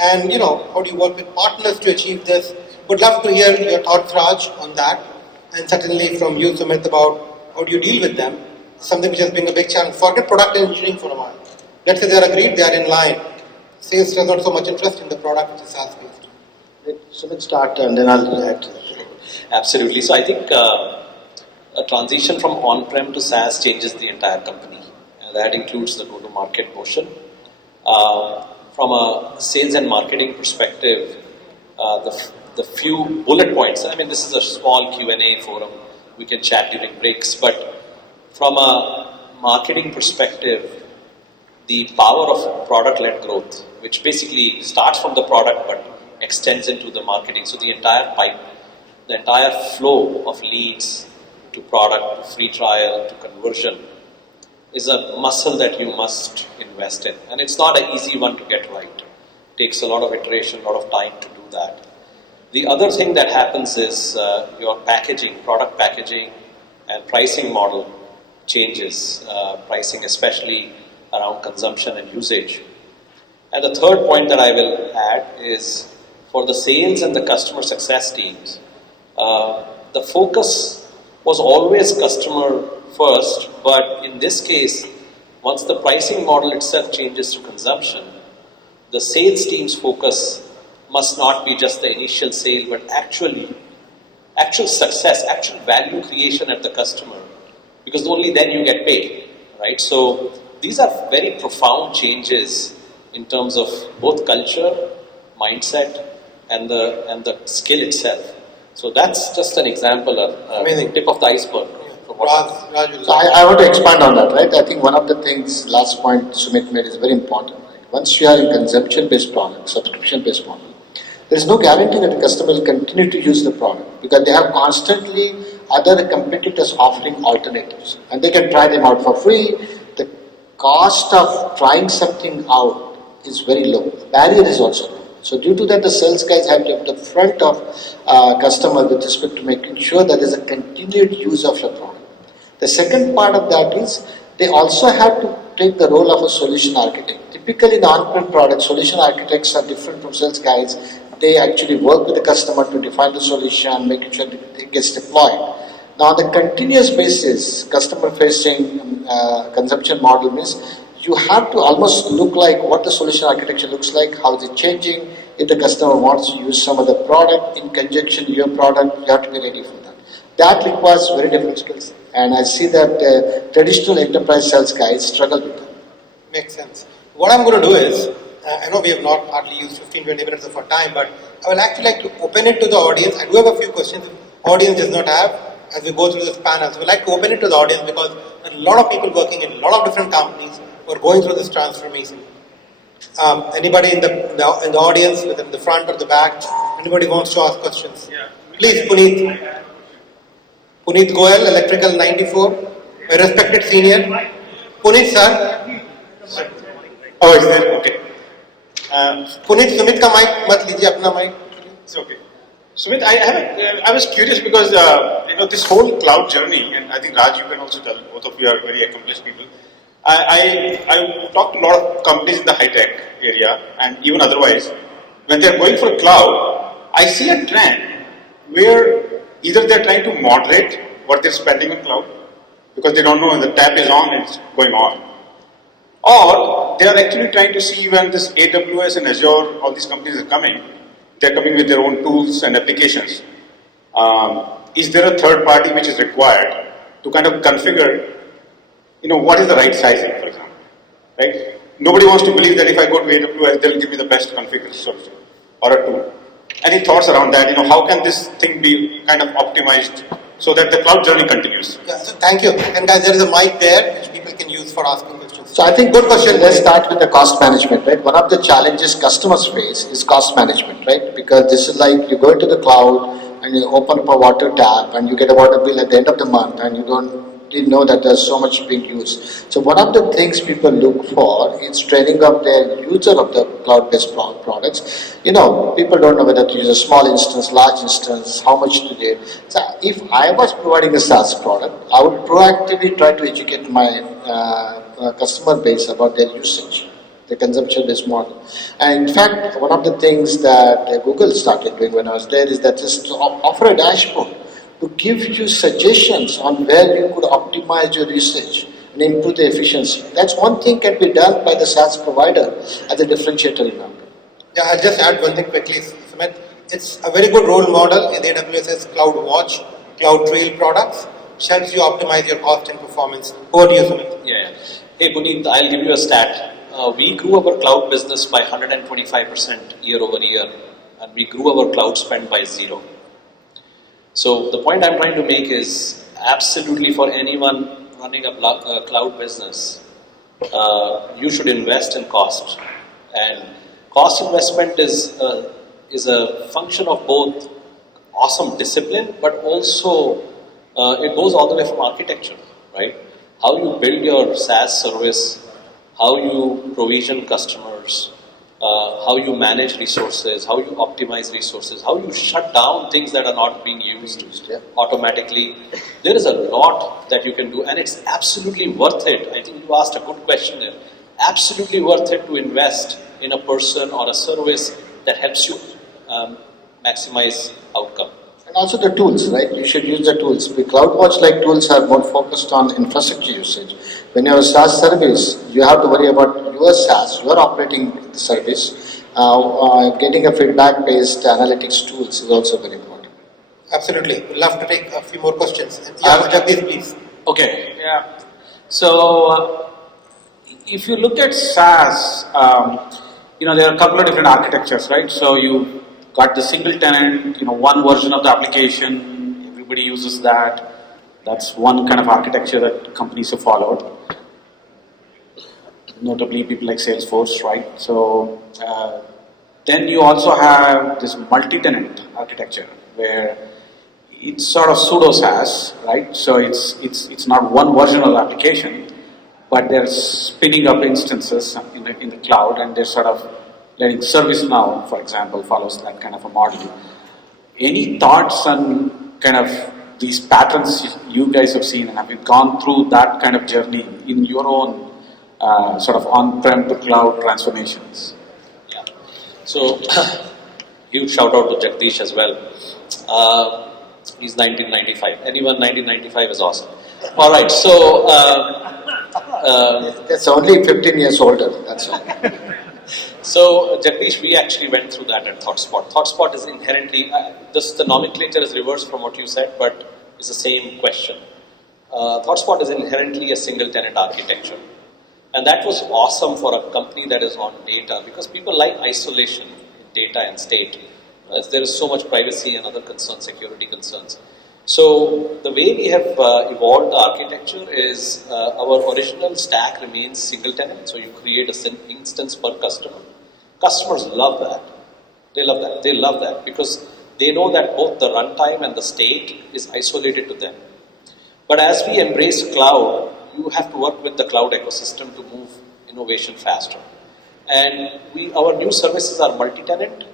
And how do you work with partners to achieve this? Would love to hear your thoughts, Raj, on that. And certainly from you, Sumit, about how do you deal with them? Something which has been a big challenge. Forget product engineering for a while. Let's say they are agreed, they are in line. Sales has not so much interest in the product which is SaaS-based. Sumit start and then I'll add. Absolutely. So I think a transition from on-prem to SaaS changes the entire company. And that includes the go-to-market motion. From a sales and marketing perspective, the few bullet points, this is a small Q&A forum, we can chat during breaks, but from a marketing perspective, the power of product-led growth, which basically starts from the product but extends into the marketing. So the entire pipe, the entire flow of leads to product, to free trial, to conversion is a muscle that you must invest in. And it's not an easy one to get right. It takes a lot of iteration, a lot of time to do that. The other thing that happens is your packaging, product packaging and pricing model changes. Pricing especially around consumption and usage. And the third point that I will add is for the sales and the customer success teams, the focus was always customer first, but in this case, once the pricing model itself changes to consumption, the sales team's focus must not be just the initial sale, but actual success, actual value creation at the customer, because only then you get paid, right? So these are very profound changes in terms of both culture, mindset, and the skill itself. So that's just an example of tip of the iceberg. Raj, So I want to expand on that, right? I think one of the things, last point Sumit made is very important. Right? Once you are in consumption-based product, subscription-based model, there is no guarantee that the customer will continue to use the product because they have constantly other competitors offering alternatives, and they can try them out for free. The cost of trying something out is very low. The barrier is also low. So due to that, the sales guys have to be at the front of customer with respect to making sure that there is a continued use of your product. The second part of that is they also have to take the role of a solution architect. Typically in on-prem products, solution architects are different from sales guys. They actually work with the customer to define the solution, making sure that it gets deployed. Now, on the continuous basis, customer-facing consumption model means you have to almost look like what the solution architecture looks like, how is it changing. If the customer wants to use some other product in conjunction with your product, you have to be ready for that. That requires very different skills. And I see that traditional enterprise sales guys struggle with that. Makes sense. What I'm going to do is, I know we have not hardly used 15-20 minutes of our time, but I would actually like to open it to the audience. I do have a few questions the audience does not have as we go through this panel. So we'd like to open it to the audience because there are a lot of people working in a lot of different companies who are going through this transformation. Anybody in the audience, whether in the front or the back, anybody wants to ask questions? Yeah. Please, Puneet. Puneet Goyal, Electrical 94, my respected senior. Puneet, sir. Oh, is there? Okay. Puneet, Sumit ka mic mat lijiye, apna mic. It's okay. Sumit, I was curious because this whole cloud journey, and I think Raj, you can also tell. Both of you are very accomplished people. I talked to a lot of companies in the high tech area and even otherwise. When they're going for cloud, I see a trend where either they're trying to moderate what they're spending on cloud because they don't know when the tap is on, it's going on. Or they are actually trying to see when this AWS and Azure, all these companies are coming, they're coming with their own tools and applications. Is there a third party which is required to kind of configure, what is the right sizing, for example, right? Nobody wants to believe that if I go to AWS, they'll give me the best configured solution or a tool. Any thoughts around that? How can this thing be kind of optimized so that the cloud journey continues? Yeah, so thank you. And guys, there is a mic there which people can use for asking questions. So I think good question. Let's start with the cost management, right? One of the challenges customers face is cost management, right? Because this is like you go into the cloud and you open up a water tap and you get a water bill at the end of the month and you don't know that there's so much being used. So one of the things people look for is training up their user of the cloud-based products. People don't know whether to use a small instance, large instance, how much to do. So if I was providing a SaaS product, I would proactively try to educate my customer base about their usage, the consumption-based model. And in fact, one of the things that Google started doing when I was there is that just to offer a dashboard to give you suggestions on where you could optimize your usage and improve the efficiency. That's one thing can be done by the SaaS provider as a differentiator in our. Yeah, I'll just add one thing quickly, Sumit. It's a very good role model in AWS's CloudWatch, CloudTrail products, which helps you optimize your cost and performance. Over to you, Sumit. Yeah. Hey, Puneet, I'll give you a stat. We grew our cloud business by 125% year over year, and we grew our cloud spend by 0. So the point I'm trying to make is absolutely for anyone running a cloud business, you should invest in cost. And cost investment is a function of both awesome discipline, but also it goes all the way from architecture, right? How you build your SaaS service, how you provision customers, how you manage resources, how you optimize resources, how you shut down things that are not being used automatically. There is a lot that you can do, and it's absolutely worth it. I think you asked a good question there. Absolutely worth it to invest in a person or a service that helps you maximize outcome. And also the tools, right? You should use the tools. The CloudWatch-like tools are more focused on infrastructure usage. When you have a SaaS service, you have to worry about your SaaS, your operating the service. Getting a feedback-based analytics tools is also very important. Absolutely. We'd love to take a few more questions. Yeah, Jagdish, please. Okay. Yeah. So, if you look at SaaS, there are a couple of different architectures, right? So you got the single tenant, one version of the application, everybody uses that. That's one kind of architecture that companies have followed. Notably people like Salesforce, right? So then you also have this multi-tenant architecture where it's sort of pseudo SaaS, right? So it's not one version of the application, but they're spinning up instances in the cloud and they're sort of letting ServiceNow, for example, follows that kind of a model. Any thoughts on kind of these patterns you guys have seen, and have you gone through that kind of journey in your own sort of on-prem to cloud transformations? Yeah. So, huge shout out to Jagdish as well. He's 1995. Anyone 1995 is awesome. All right. So, That's only 15 years older, that's all. so Jagdish, we actually went through that at ThoughtSpot. ThoughtSpot is inherently, the nomenclature is reversed from what you said, but it's the same question. ThoughtSpot is inherently a single tenant architecture. And that was awesome for a company that is on data, because people like isolation in data and state. There is so much privacy and other concerns, security concerns. So the way we have evolved the architecture is our original stack remains single tenant. So you create a single instance per customer. Customers love that. They love that. They love that because they know that both the runtime and the state is isolated to them. But as we embrace cloud, you have to work with the cloud ecosystem to move innovation faster. And our new services are multi-tenant,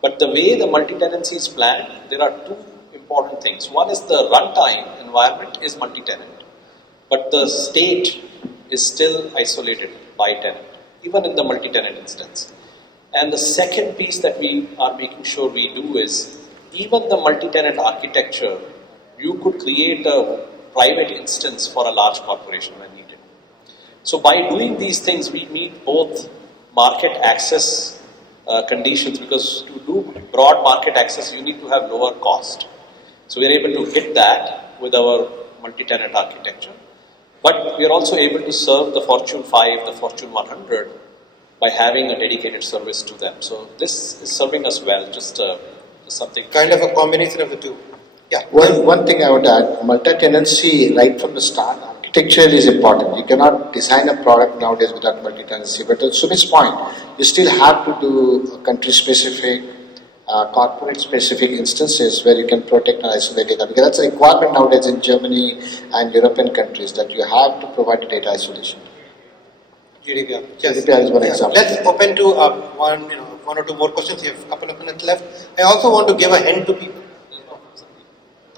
but the way the multi-tenancy is planned, there are two important things. One is the runtime environment is multi-tenant, but the state is still isolated by tenant, even in the multi-tenant instance. And the second piece that we are making sure we do is, even the multi-tenant architecture, you could create a private instance for a large corporation when needed. So by doing these things, we meet both market access conditions, because to do broad market access, you need to have lower cost. So we are able to hit that with our multi-tenant architecture. But we are also able to serve the Fortune 5, the Fortune 100 by having a dedicated service to them. So this is serving us well, just something. Kind of a combination of the two. Yeah. One thing I would add, multi-tenancy right from the start, architecture is important. You cannot design a product nowadays without multi-tenancy. But to Sumit's point, you still have to do country-specific, corporate-specific instances where you can protect and isolate data. Because that's a requirement nowadays in Germany and European countries, that you have to provide data isolation. GDPR. Yes. GDPR is one example. Let's open to one or two more questions. We have a couple of minutes left. I also want to give a hint to people.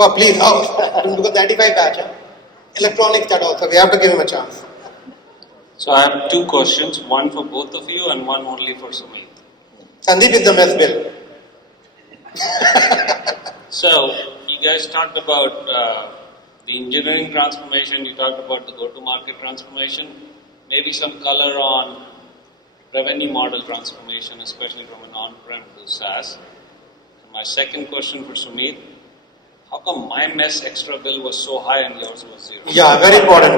Oh, please, because 95 batch, electronics that also, we have to give him a chance. So I have two questions, one for both of you and one only for Sumit. Sandeep is the mess bill. So you guys talked about the engineering transformation, you talked about the go-to-market transformation, maybe some color on revenue model transformation, especially from an on-prem to SaaS. My second question for Sumit, how come my mess extra bill was so high and yours was zero? Yeah, very important.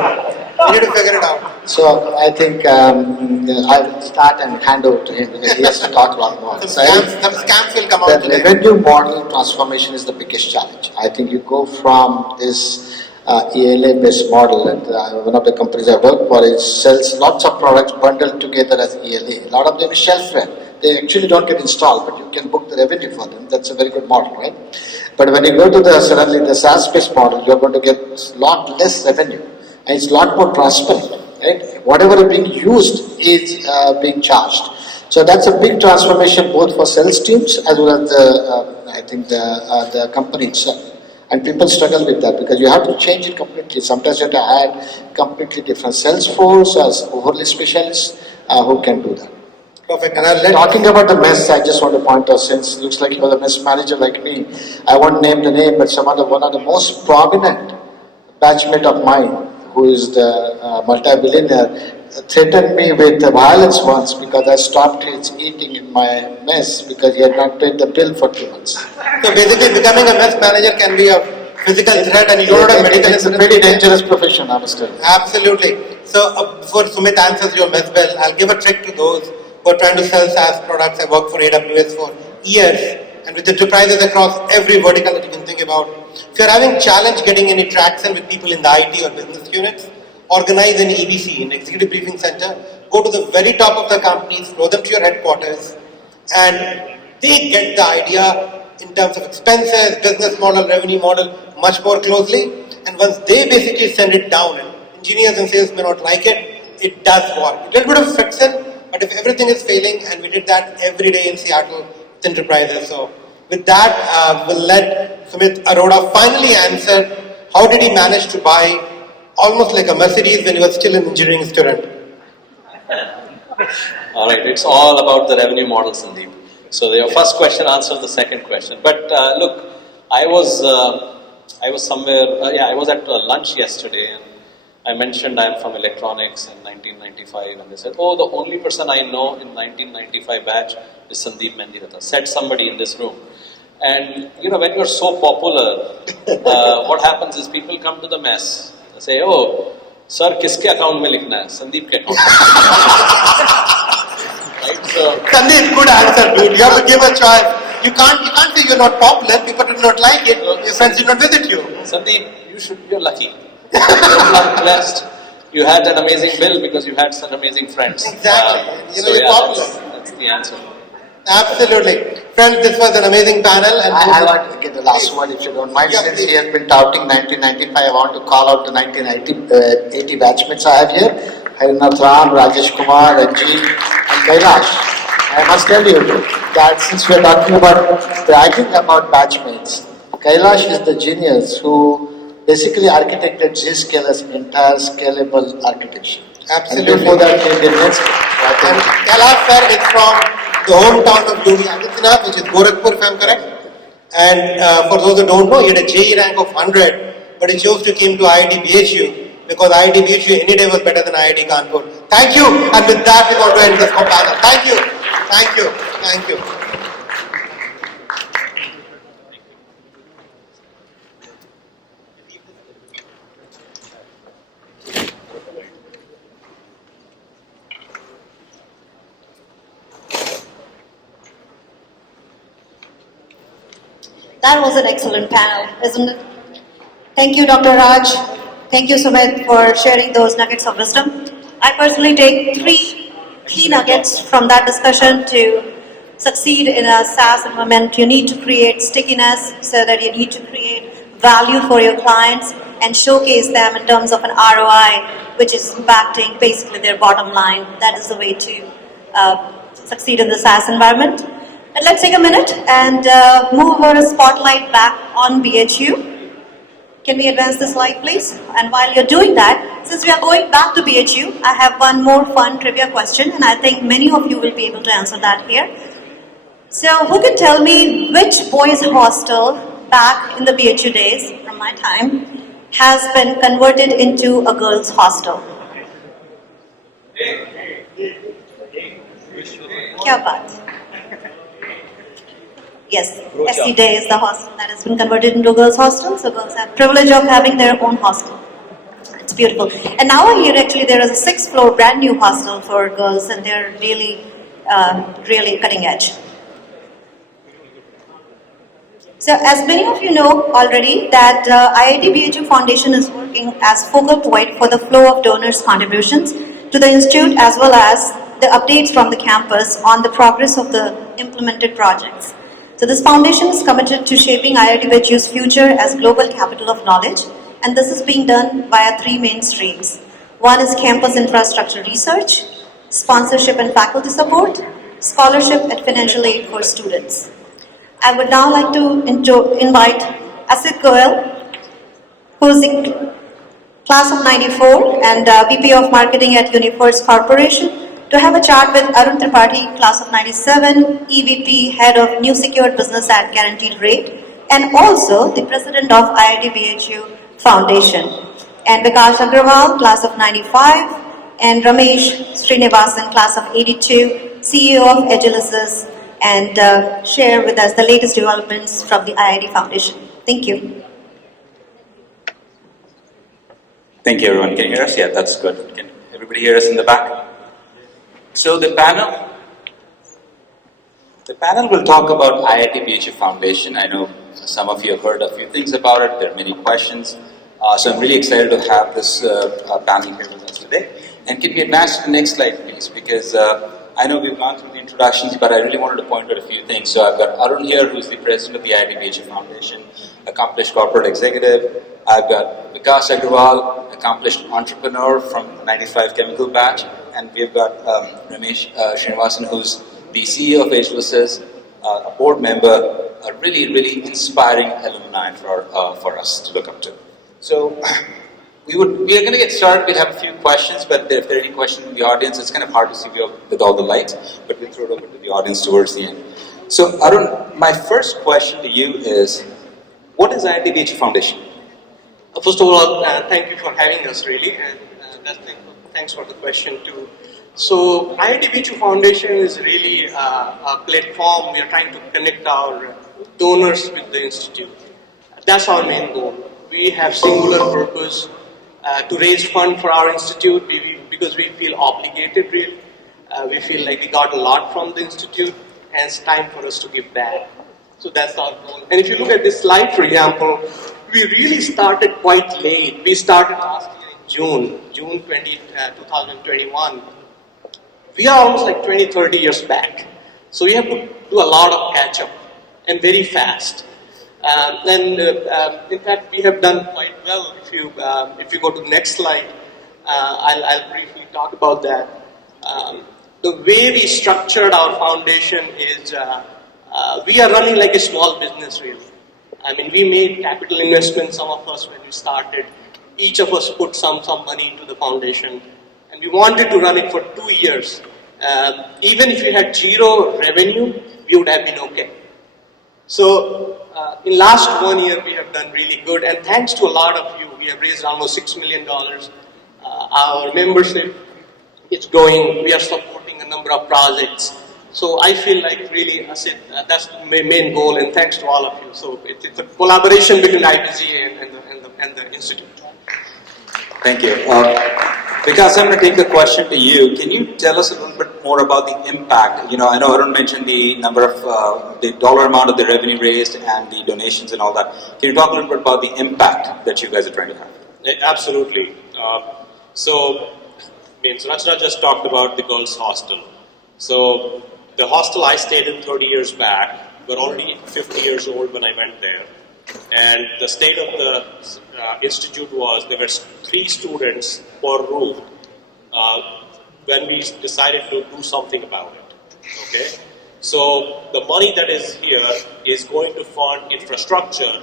We need to figure it out. So I think I will start and hand over to him because he has to talk a lot more. Some scams will come out The today. revenue model transformation is the biggest challenge. I think you go from this ELA-based model, and one of the companies I work for, it sells lots of products bundled together as ELA. A lot of them is shelfware. They actually don't get installed, but you can book the revenue for them. That's a very good model, right? But when you go to suddenly the SaaS-based model, you're going to get a lot less revenue, and it's a lot more transparent, right? Whatever is being used is being charged. So that's a big transformation both for sales teams as well as the company itself. And people struggle with that because you have to change it completely. Sometimes you have to add completely different sales force as overlay specialists who can do that. Perfect. And Talking about the mess, I just want to point out, since it looks like you're the mess manager like me, I won't name the name, but one of the most prominent batchmate of mine, who is the multi-billionaire, threatened me with violence once because I stopped his eating in my mess because he had not paid the bill for 2 months. So basically, becoming a mess manager can be a physical threat, and you don't have medical It's a insurance. very dangerous profession, I must tell you. Absolutely. So before Sumit answers your mess bill, I'll give a trick to those who are trying to sell SaaS products. I worked for AWS for years, and with enterprises across every vertical that you can think about. If you're having challenge getting any traction with people in the IT or business units, organize an EBC, an executive briefing center. Go to the very top of the companies, flow them to your headquarters, and they get the idea in terms of expenses, business model, revenue model much more closely. And once they basically send it down, and engineers and sales may not like it, it does work. A little bit of friction, But if everything is failing, and we did that every day in Seattle with enterprises. So with that, we'll let Sumit Arora finally answer, how did he manage to buy almost like a Mercedes when he was still an engineering student? All right, it's all about the revenue model, Sandeep. So your first question answers the second question. But look, I was somewhere. I was at lunch yesterday, and I mentioned I'm from electronics in 1995, and they said, "Oh, the only person I know in 1995 batch is Sandeep Mendiratha." Said somebody in this room. And when you're so popular, what happens is people come to the mess. They say, "Oh, sir, kiske account mein likhna hai? Sandeep ke account." Right? So, Sandeep, good answer, dude. You have to give a choice. You can't say you're not popular. People did not like it. Your friends did not visit you. Sandeep, you're lucky. You're blessed. You had an amazing bill because you had such amazing friends. Exactly. You're popular. That's the answer. Absolutely. Friends, this was an amazing panel. And I want to get the last word if you don't mind. Yeah, Since please. he has been touting 1995, I want to call out the 1980 batchmates I have here. Harinath Ram, Rajesh Kumar, Ranjit and Kailash. I must tell you that since we are talking about bragging about batchmates, Kailash is the genius who basically architected Zscaler's entire scalable architecture. Absolutely. And before that, he did Netscape. And Kailash sir is from the hometown of Yogi Adityanath, which is Gorakhpur, if I'm correct. And for those who don't know, he had a JEE rank of 100, but he chose to come to IIT BHU because IIT BHU any day was better than IIT Kanpur. Thank you. And with that, we want to end this panel. Thank you. Thank you. Thank you. That was an excellent panel, isn't it? Thank you, Dr. Raj. Thank you, Sumit, for sharing those nuggets of wisdom. I personally take 3 key nuggets from that discussion. To succeed in a SaaS environment, you need to create stickiness, so that you need to create value for your clients and showcase them in terms of an ROI, which is impacting basically their bottom line. That is the way to succeed in the SaaS environment. And let's take a minute and move our spotlight back on BHU. Can we advance the slide, please? And while you're doing that, since we are going back to BHU, I have one more fun trivia question, and I think many of you will be able to answer that here. So, who can tell me which boys' hostel back in the BHU days, from my time, has been converted into a girls' hostel? Kya baat? Yes, SC Day is the hostel that has been converted into a girls' hostel, so girls have privilege of having their own hostel. It's beautiful. And now I hear actually there is a 6th floor brand new hostel for girls, and they're really, really cutting edge. So as many of you know already that IIT BHU Foundation is working as focal point for the flow of donors' contributions to the institute, as well as the updates from the campus on the progress of the implemented projects. So this foundation is committed to shaping IIT BHU's future as global capital of knowledge, and this is being done via 3 main streams. One is campus infrastructure research, sponsorship and faculty support, scholarship and financial aid for students. I would now like to invite Asit Goel, who is the class of 94 and VP of Marketing at Universe Corporation, to have a chat with Arun Tripathi, class of 97, EVP, Head of New Secured Business at Guaranteed Rate, and also the President of IIT BHU Foundation, and Vikas Agrawal, class of 95, and Ramesh Srinivasan, class of 82, CEO of Agilysys, and share with us the latest developments from the IIT Foundation. Thank you. Thank you, everyone. Can you hear us? Yeah, that's good. Can everybody hear us in the back? So the panel will talk about IIT BHU Foundation. I know some of you have heard a few things about it. There are many questions. So I'm really excited to have this panel here with us today. And can we advance to the next slide, please? Because I know we've gone through the introductions, but I really wanted to point out a few things. So I've got Arun here, who's the president of the IIT BHU Foundation, accomplished corporate executive. I've got Vikas Agrawal, accomplished entrepreneur from 95 Chemical Batch. and we've got Ramesh Srinivasan, who's the CEO of Ageless, a board member, a really inspiring alumni for us to look up to. So we are going to get started. We'll have a few questions, but if there are any questions in the audience, it's kind of hard to see with all the lights, but we'll throw it over to the audience towards the end. So Arun, my first question to you is, what is IIT BHU Foundation? First of all, thank you for having us, really, and thanks for the question too. So, IIT BHU Foundation is really a platform. We are trying to connect our donors with the institute. That's our main goal. We have singular purpose to raise fund for our institute because we feel obligated, really. We feel like we got a lot from the institute, and it's time for us to give back. So that's our goal. And if you look at this slide, for example, we really started quite late. We started last year in June 2021. We are almost like 20-30 years back. So we have to do a lot of catch up and very fast. In fact, we have done quite well. If you go to the next slide, I'll briefly talk about that. The way we structured our foundation is we are running like a small business, really. I mean, we made capital investments, some of us, when we started. Each of us put some money into the foundation. And we wanted to run it for 2 years. Even if we had zero revenue, we would have been okay. So, in last 1 year, we have done really good. And thanks to a lot of you, we have raised almost $6 million. Our membership is growing. We are supporting a number of projects. So I feel like really, that's the main goal, and thanks to all of you. So it's a collaboration between IBG and the institute. Thank you. Vikas, I'm going to take the question to you. Can you tell us a little bit more about the impact? I know Arun mentioned the number of, the dollar amount of the revenue raised and the donations and all that. Can you talk a little bit about the impact that you guys are trying to have? Absolutely. So Rachna just talked about the girls' hostel. So the hostel I stayed in 30 years back, were already 50 years old when I went there. And the state of the institute was, there were 3 students per room when we decided to do something about it. Okay? So the money that is here is going to fund infrastructure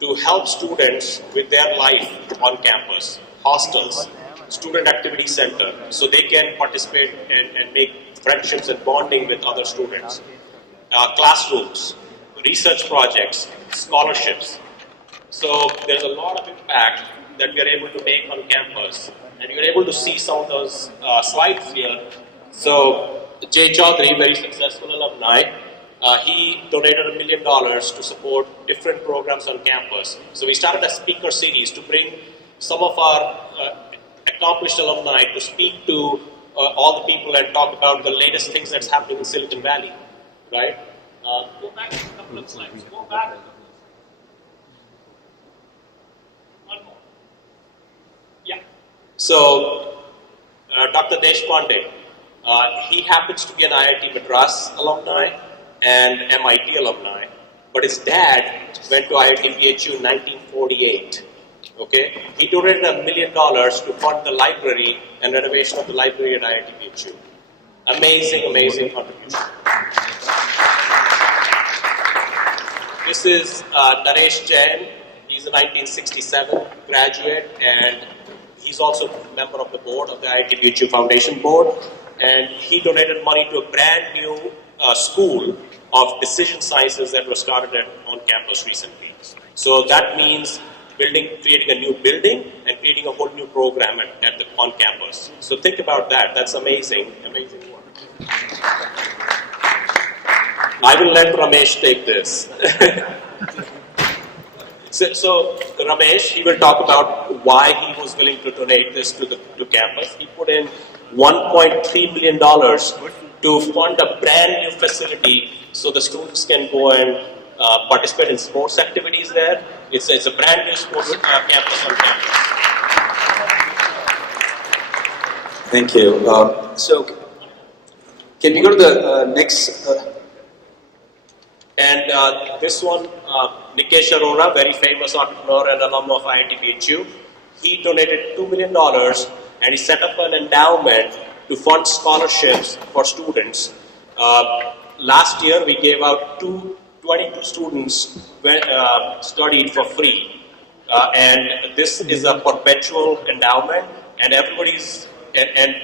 to help students with their life on campus, hostels, student activity center, so they can participate and make friendships and bonding with other students. Classrooms, research projects, scholarships. So there's a lot of impact that we are able to make on campus. And you're able to see some of those slides here. So Jay Chaudhary, very successful alumni, he donated $1 million to support different programs on campus. So we started a speaker series to bring some of our accomplished alumni to speak to all the people and talk about the latest things that's happening in Silicon Valley, right? Go back a couple of slides. Go back. One more. Yeah. So, Dr. Deshpande, he happens to be an IIT Madras alumni and MIT alumni, but his dad went to IIT BHU in 1948. Okay, he donated $1 million to fund the library and renovation of the library at IIT BHU. Amazing contribution. This is Naresh Jain. He's a 1967 graduate, and he's also a member of the board of the IIT BHU Foundation Board. And he donated money to a brand new school of decision sciences that was started on campus recently. So that means creating a new building and creating a whole new program on campus. So think about that. That's amazing work. I will let Ramesh take this. So Ramesh, he will talk about why he was willing to donate this to campus. He put in $1.3 million to fund a brand new facility so the students can go and participate in sports activities there. It's a brand new sports campus on campus. Thank you. So, can we go to the next? And this one, Nikesh Arora, very famous entrepreneur and alum of IIT BHU, he donated $2 million and he set up an endowment to fund scholarships for students. Last year we gave out 22 students studied for free. And this is a perpetual endowment, and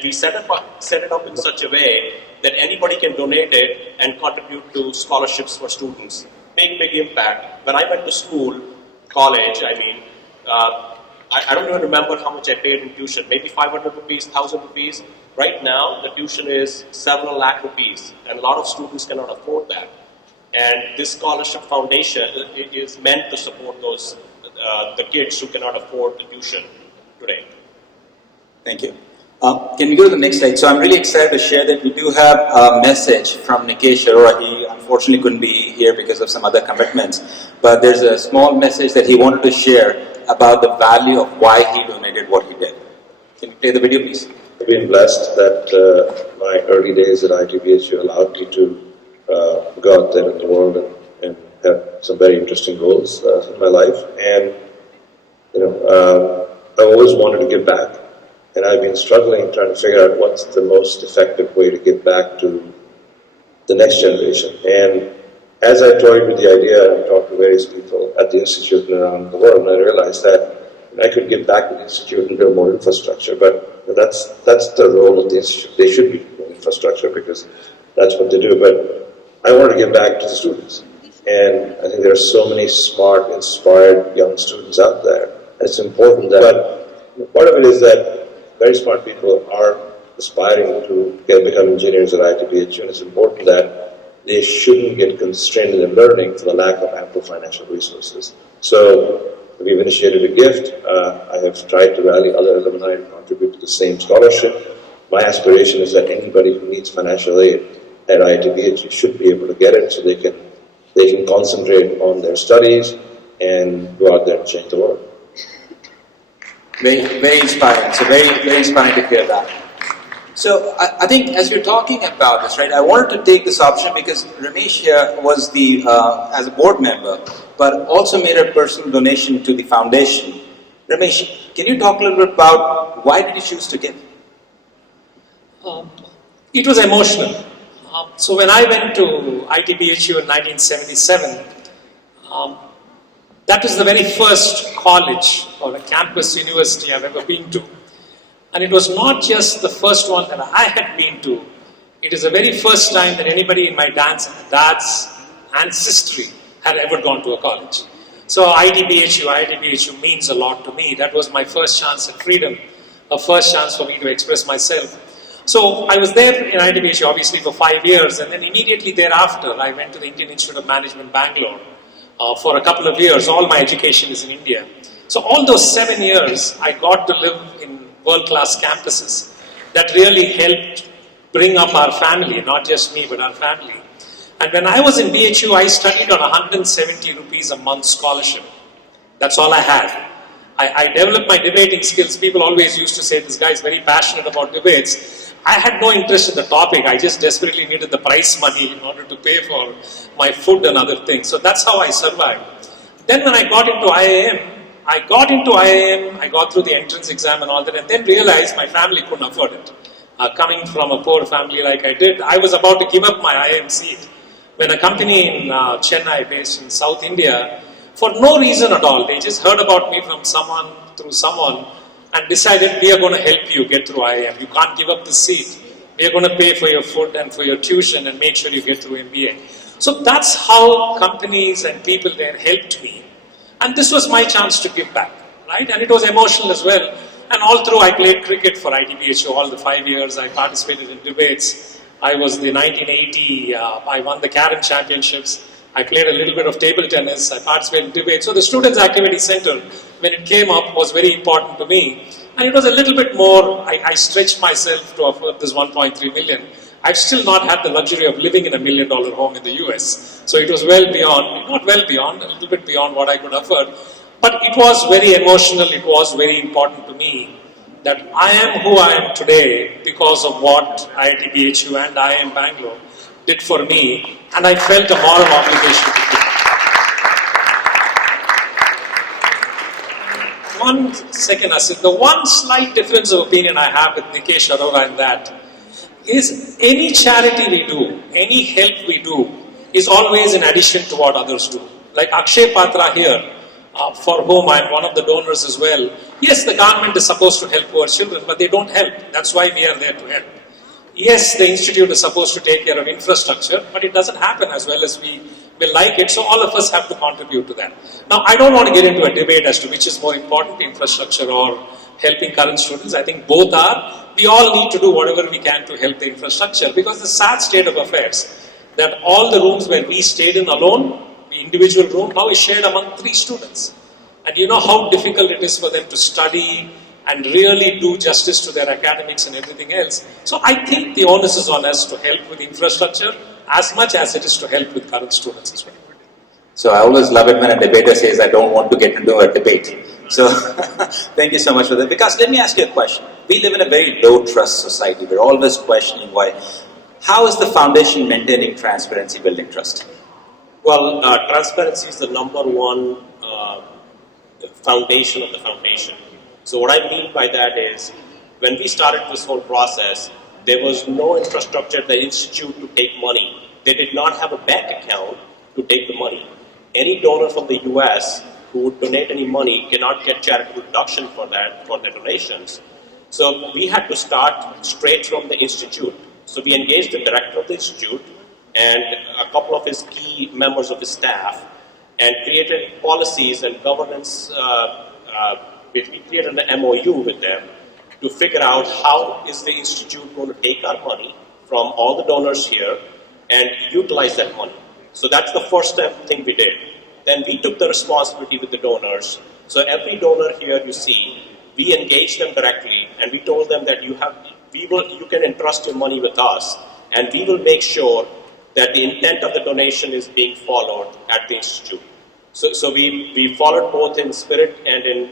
we set it up in such a way that anybody can donate it and contribute to scholarships for students. Big impact. When I went to school, college, I don't even remember how much I paid in tuition, maybe 500 rupees, 1,000 rupees. Right now, the tuition is several lakh rupees, and a lot of students cannot afford that. And this scholarship foundation is meant to support those the kids who cannot afford the tuition today. Thank you. Can we go to the next slide? So I'm really excited to share that we do have a message from Nikesh Arora. He unfortunately couldn't be here because of some other commitments, but there's a small message that he wanted to share about the value of why he donated what he did. Can you play the video, please? I've been blessed that my early days at ITBHU allowed me to go out there in the world and have some very interesting goals in my life. And I always wanted to give back. And I've been struggling trying to figure out what's the most effective way to give back to the next generation. And as I toyed with the idea and talked to various people at the Institute and around the world, I realized that I could give back to the Institute and build more infrastructure, but that's the role of the Institute. They should be doing infrastructure because that's what they do. But I want to give back to the students. And I think there are so many smart, inspired young students out there. It's important that, but part of it is that very smart people are aspiring to become engineers at ITBHU, and it's important that they shouldn't get constrained in their learning for the lack of ample financial resources. So we've initiated a gift. I have tried to rally other alumni to contribute to the same scholarship. My aspiration is that anybody who needs financial aid at ITBHU should be able to get it so they can concentrate on their studies and go out there and change the world. Very inspiring. So very inspiring to hear that. So I think as you're talking about this, right, I wanted to take this option because Ramesh here was as a board member, but also made a personal donation to the foundation. Ramesh, can you talk a little bit about why did you choose to give? It was emotional. So when I went to ITBHU in 1977, that was the very first college or a campus university I've ever been to. And it was not just the first one that I had been to. It is the very first time that anybody in my dad's ancestry had ever gone to a college. So ITBHU means a lot to me. That was my first chance at freedom, a first chance for me to express myself. So I was there in ITBHU obviously for 5 years, and then immediately thereafter I went to the Indian Institute of Management, Bangalore. For a couple of years. All my education is in India. So all those 7 years, I got to live in world-class campuses that really helped bring up our family, not just me, but our family. And when I was in BHU, I studied on 170 rupees a month scholarship. That's all I had. I developed my debating skills. People always used to say, this guy is very passionate about debates. I had no interest in the topic. I just desperately needed the prize money in order to pay for my food and other things. So that's how I survived. Then when I got into IIM, I got through the entrance exam and all that, and then realized my family couldn't afford it. Coming from a poor family like I did, I was about to give up my IIM seat when a company in Chennai, based in South India, for no reason at all, they just heard about me from through someone, and decided, we are going to help you get through IIM. You can't give up the seat. We are going to pay for your food and for your tuition and make sure you get through MBA. So that's how companies and people there helped me. And this was my chance to give back, right? And it was emotional as well. And all through, I played cricket for ITBHU all the 5 years. I participated in debates. I was the 1980, I won the Karen Championships. I played a little bit of table tennis. I participated in debates. So the Students' Activity Center, when it came up, was very important to me. And it was a little bit more, I stretched myself to afford this 1.3 million. I've still not had the luxury of living in $1 million home in the US. So it was well beyond, not well beyond, a little bit beyond what I could afford. But it was very emotional, it was very important to me that I am who I am today because of what IIT-BHU and IIM Bangalore did for me, and I felt a moral obligation to do. 1 second, Asit. The one slight difference of opinion I have with Nikesh Arora in that, is any charity we do, any help we do, is always in addition to what others do. Like Akshay Patra here, for whom I'm one of the donors as well. Yes, the government is supposed to help poor children, but they don't help. That's why we are there to help. Yes, the institute is supposed to take care of infrastructure, but it doesn't happen as well as we will like it, so all of us have to contribute to that. Now, I don't want to get into a debate as to which is more important, infrastructure or helping current students. I think both are. We all need to do whatever we can to help the infrastructure, because the sad state of affairs that all the rooms where we stayed in alone, the individual room, now is shared among 3 students. And you know how difficult it is for them to study and really do justice to their academics and everything else. So I think the onus is on us to help with infrastructure as much as it is to help with current students as well. So I always love it when a debater says, I don't want to get into a debate. So thank you so much for that. Because let me ask you a question. We live in a very low trust society. We're always questioning why. How is the foundation maintaining transparency, building trust? Well, transparency is the number one foundation of the foundation. So what I mean by that is, when we started this whole process, there was no infrastructure at the institute to take money. They did not have a bank account to take the money. Any donor from the US who would donate any money cannot get charitable deduction for that, for their donations. So we had to start straight from the institute. So we engaged the director of the institute and a couple of his key members of his staff, and created policies and governance. We created an MOU with them to figure out how is the institute going to take our money from all the donors here and utilize that money. So that's the first thing we did. Then we took the responsibility with the donors. So every donor here you see, we engaged them directly and we told them that you can entrust your money with us, and we will make sure that the intent of the donation is being followed at the institute. So we followed both in spirit and in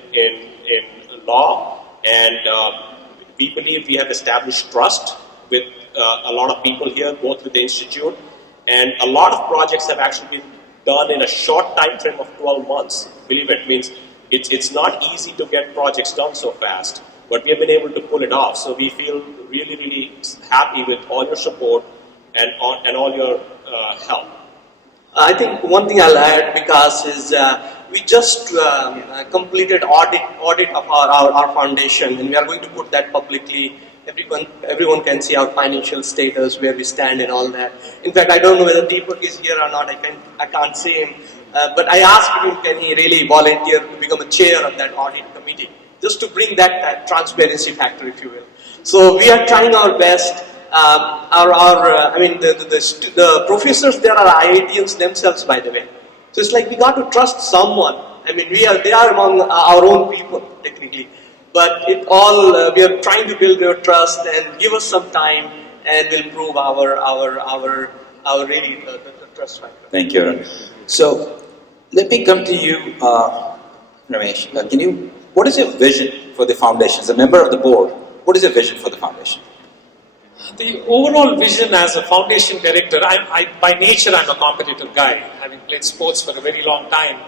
law, and we believe we have established trust with a lot of people here, both with the institute, and a lot of projects have actually been done in a short time frame of 12 months. Believe it, means it's not easy to get projects done so fast, but we have been able to pull it off. So we feel really, really happy with all your support and all your help. I think one thing I'll add, because is we just completed audit of our foundation, and we are going to put that publicly. Everyone can see our financial status, where we stand and all that. In fact, I don't know whether Deepak is here or not. I can't see him. But I asked him, can he really volunteer to become a chair of that audit committee, just to bring that transparency factor, if you will. So we are trying our best. The professors there are IITians themselves, by the way. So it's like we got to trust someone. I mean, they are among our own people, technically. But we are trying to build their trust and give us some time, and we'll prove our really the trust factor. Thank you, Arun. So let me come to you, Ramesh. What is your vision for the foundation? As a member of the board, what is your vision for the foundation? The overall vision as a foundation director, by nature I'm a competitive guy, having played sports for a very long time,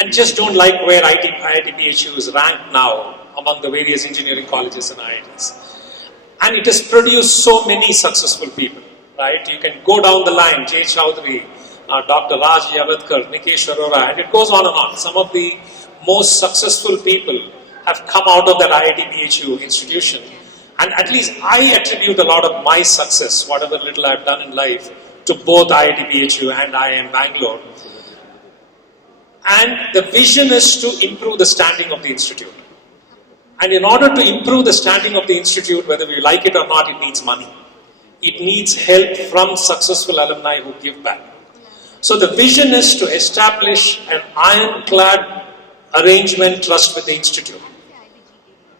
and just don't like where IIT BHU is ranked now among the various engineering colleges and IITs. And it has produced so many successful people, right? You can go down the line, Jay Chowdhury, Dr. Raj Yavatkar, Nikesh Arora, and it goes on and on. Some of the most successful people have come out of that IIT BHU institution. And at least I attribute a lot of my success, whatever little I've done in life, to both IIT BHU and IIM Bangalore. And the vision is to improve the standing of the institute. And in order to improve the standing of the institute, whether we like it or not, it needs money. It needs help from successful alumni who give back. So the vision is to establish an ironclad arrangement trust with the institute,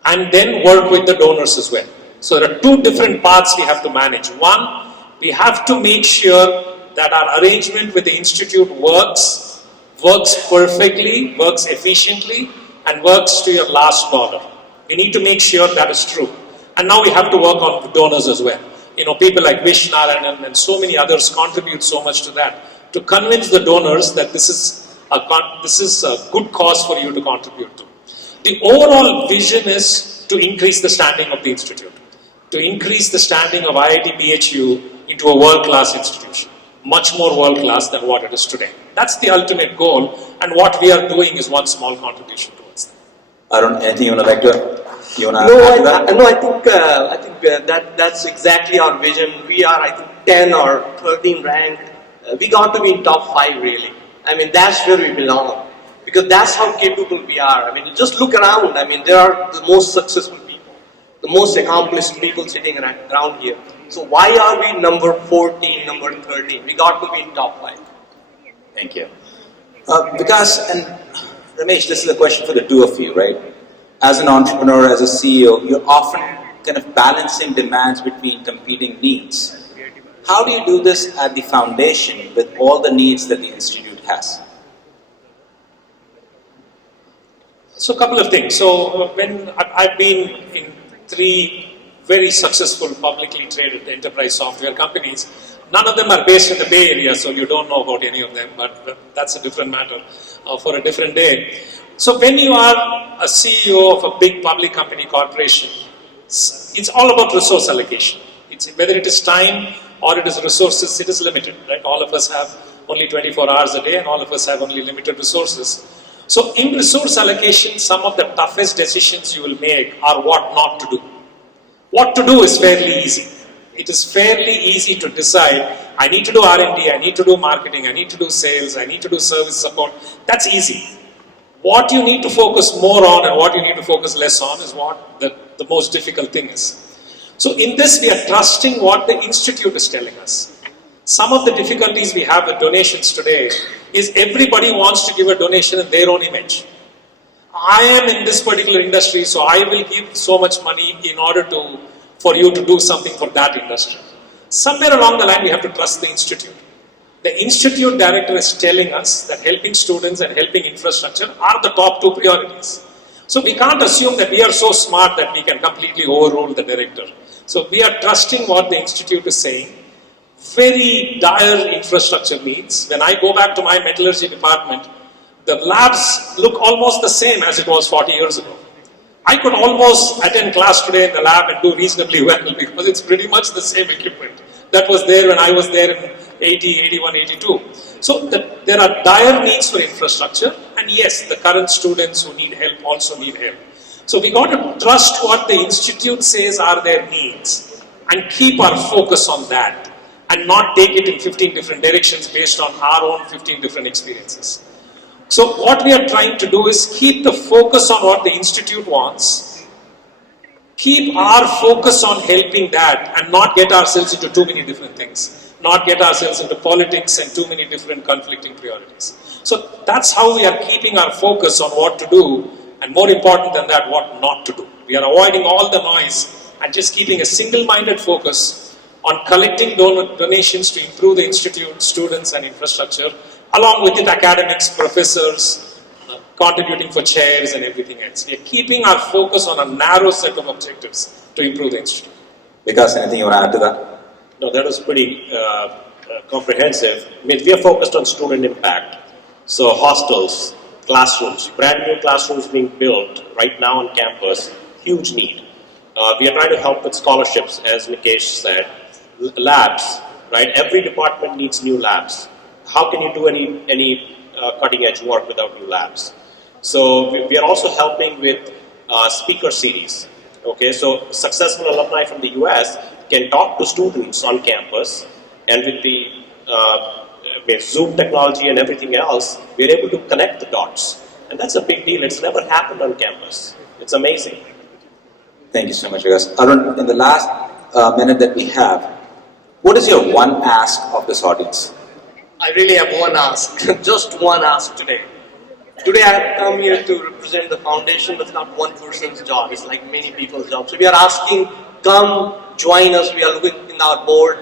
and then work with the donors as well. So there are 2 different parts we have to manage. One, we have to make sure that our arrangement with the institute works perfectly, works efficiently, and works to your last dollar. We need to make sure that is true. And now we have to work on the donors as well. People like Vish Narayanan and so many others contribute so much to that, to convince the donors that this is a good cause for you to contribute to. The overall vision is to increase the standing of the institute, to increase the standing of IIT BHU into a world-class institution, much more world-class than what it is today. That's the ultimate goal, and what we are doing is one small contribution towards that. Arun, anything you want to like to? You want to No, add to that? I think that's exactly our vision. We are, I think, 10 or 13 ranked. We got to be in top 5 really. I mean, that's where we belong. Because that's how capable we are. I mean, just look around. I mean, there are the most successful people, the most accomplished people sitting around here. So why are we number 14, number 13? We got to be in top 5. Thank you. Vikas and Ramesh, this is a question for the two of you, right? As an entrepreneur, as a CEO, you're often kind of balancing demands between competing needs. How do you do this at the foundation with all the needs that the institute has? So a couple of things. So when I've been in 3 very successful publicly traded enterprise software companies, none of them are based in the Bay Area, so you don't know about any of them, but that's a different matter for a different day. So when you are a CEO of a big public company corporation, it's all about resource allocation. Whether it is time or it is resources, it is limited, right? All of us have only 24 hours a day and all of us have only limited resources. So in resource allocation, some of the toughest decisions you will make are what not to do. What to do is fairly easy. It is fairly easy to decide, I need to do R&D, I need to do marketing, I need to do sales, I need to do service support. That's easy. What you need to focus more on and what you need to focus less on is what the most difficult thing is. So in this, we are trusting what the institute is telling us. Some of the difficulties we have with donations today is everybody wants to give a donation in their own image. I am in this particular industry, so I will give so much money in order for you to do something for that industry. Somewhere along the line, we have to trust the institute. The institute director is telling us that helping students and helping infrastructure are the top 2 priorities. So we can't assume that we are so smart that we can completely overrule the director. So we are trusting what the institute is saying. Very dire infrastructure needs. When I go back to my metallurgy department, the labs look almost the same as it was 40 years ago. I could almost attend class today in the lab and do reasonably well because it's pretty much the same equipment that was there when I was there in 80, 81, 82. So there are dire needs for infrastructure, and yes, the current students who need help also need help. So we got to trust what the institute says are their needs and keep our focus on that and not take it in 15 different directions based on our own 15 different experiences. So what we are trying to do is keep the focus on what the institute wants, keep our focus on helping that and not get ourselves into too many different things, not get ourselves into politics and too many different conflicting priorities. So that's how we are keeping our focus on what to do, and more important than that, what not to do. We are avoiding all the noise and just keeping a single-minded focus on collecting donations to improve the institute, students and infrastructure, along with it academics, professors, contributing for chairs and everything else. We are keeping our focus on a narrow set of objectives to improve the institute. Vikas, anything you want to add to that? No, that was pretty comprehensive. I mean, we are focused on student impact. So hostels, classrooms, brand new classrooms being built right now on campus, huge need. We are trying to help with scholarships, as Nikesh said. Labs, right? Every department needs new labs. How can you do any cutting edge work without new labs? So we are also helping with speaker series. Okay, so successful alumni from the US can talk to students on campus, and with the with Zoom technology and everything else, we're able to connect the dots. And that's a big deal. It's never happened on campus. It's amazing. Thank you so much, Vikas. Arun, in the last minute that we have, what is your one ask of this audience? I really have one ask, just one ask today. Today I have come here to represent the foundation, but it's not one person's job, it's like many people's job. So we are asking, come join us. We are looking in our board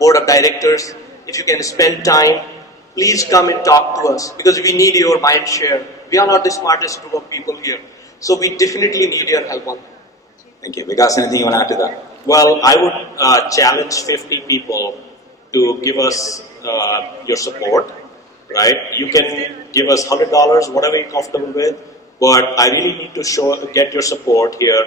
of directors. If you can spend time, please come and talk to us, because we need your mind share. We are not the smartest group of people here, so we definitely need your help on that. Thank you. Vikas, anything you want to add to that? Well, I would challenge 50 people to give us your support, right? You can give us $100, whatever you're comfortable with, but I really need to get your support here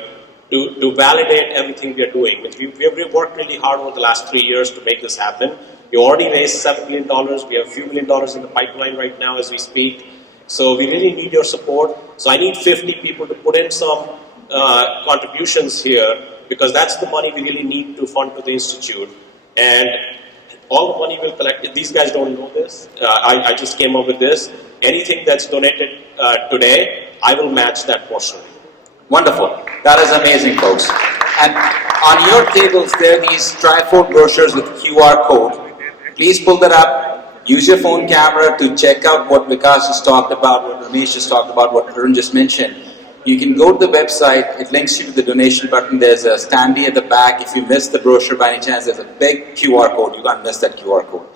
to validate everything we are doing. We've worked really hard over the last 3 years to make this happen. We already raised $7 million. We have a few $1 million in the pipeline right now as we speak. So we really need your support. So I need 50 people to put in some contributions here, because that's the money we really need to fund to the institute. And all the money we'll collect, these guys don't know this. I just came up with this. Anything that's donated today, I will match that portion. Wonderful. That is amazing, folks. And on your tables, there are these trifold brochures with QR code. Please pull that up. Use your phone camera to check out what Vikas just talked about, what Ramesh just talked about, what Arun just mentioned. You can go to the website. It links you to the donation button. There's a standee at the back. If you miss the brochure by any chance, there's a big QR code. You can't miss that QR code.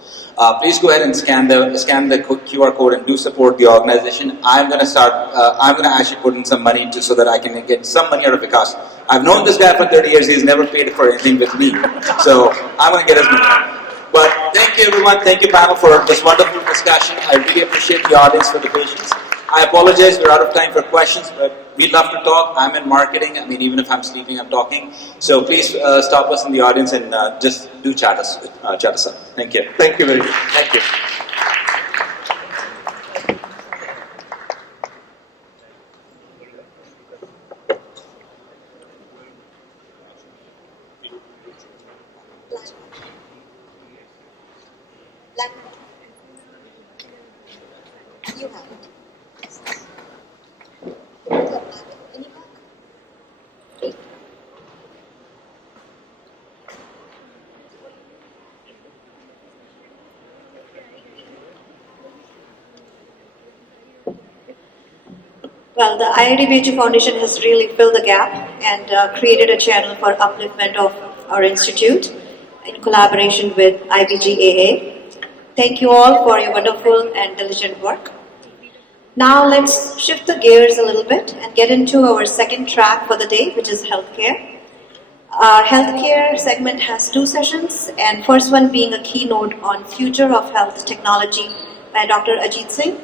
Please go ahead and scan the QR code and do support the organization. I'm going to actually put in some money so that I can get some money out of Vikas. I've known this guy for 30 years. He's never paid for anything with me. So I'm going to get his money. But thank you, everyone. Thank you, panel, for this wonderful discussion. I really appreciate the audience for the patience. I apologize, we're out of time for questions, but we'd love to talk. I'm in marketing. I mean, even if I'm sleeping, I'm talking. So please stop us in the audience and just do chat us up. Thank you. Thank you very much. Thank you. You have it. Well, the IIT BHU Foundation has really filled the gap and created a channel for upliftment of our institute in collaboration with IBGAA. Thank you all for your wonderful and diligent work. Now let's shift the gears a little bit and get into our second track for the day, which is healthcare. Our healthcare segment has 2 sessions, and first one being a keynote on future of health technology by Dr. Ajit Singh.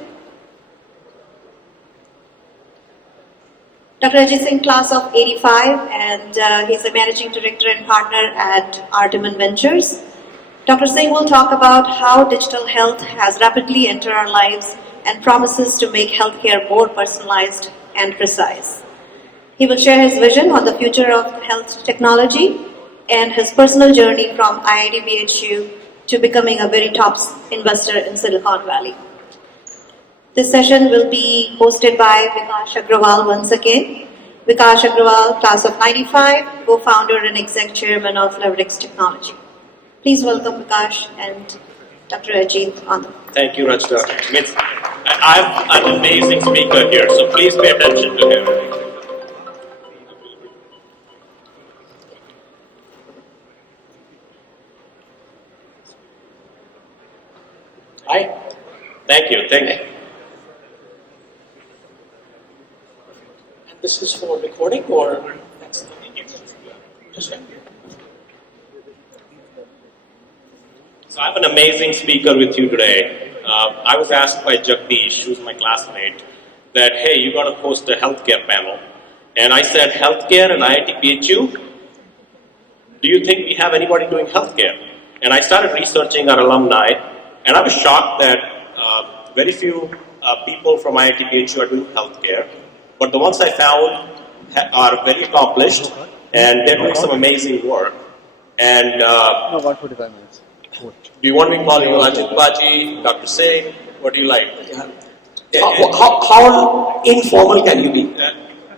Dr. Ajit Singh, class of 85, and he's a managing director and partner at Artiman Ventures. Dr. Singh will talk about how digital health has rapidly entered our lives and promises to make healthcare more personalized and precise. He will share his vision on the future of health technology and his personal journey from IIT BHU to becoming a very top investor in Silicon Valley. This session will be hosted by Vikas Agrawal once again. Vikas Agrawal, class of 95, co-founder and exec chairman of Leverix Technology. Please welcome Vikas and Dr. Ajit on the. Thank you, Rajda. I'm an amazing speaker here, so please pay attention to him. Hi. Thank you. Thank you. And this is for recording or that's just So I have an amazing speaker with you today. I was asked by Jagdish, who's my classmate, that, hey, you got to host a healthcare panel. And I said, healthcare and IIT BHU? Do you think we have anybody doing healthcare? And I started researching our alumni, and I was shocked that very few people from IIT BHU are doing healthcare. But the ones I found are very accomplished, and they're doing some amazing work. And No, 145 minutes. do you want me to call you Ajit Baji, Dr. Singh? What do you like? How informal can you be?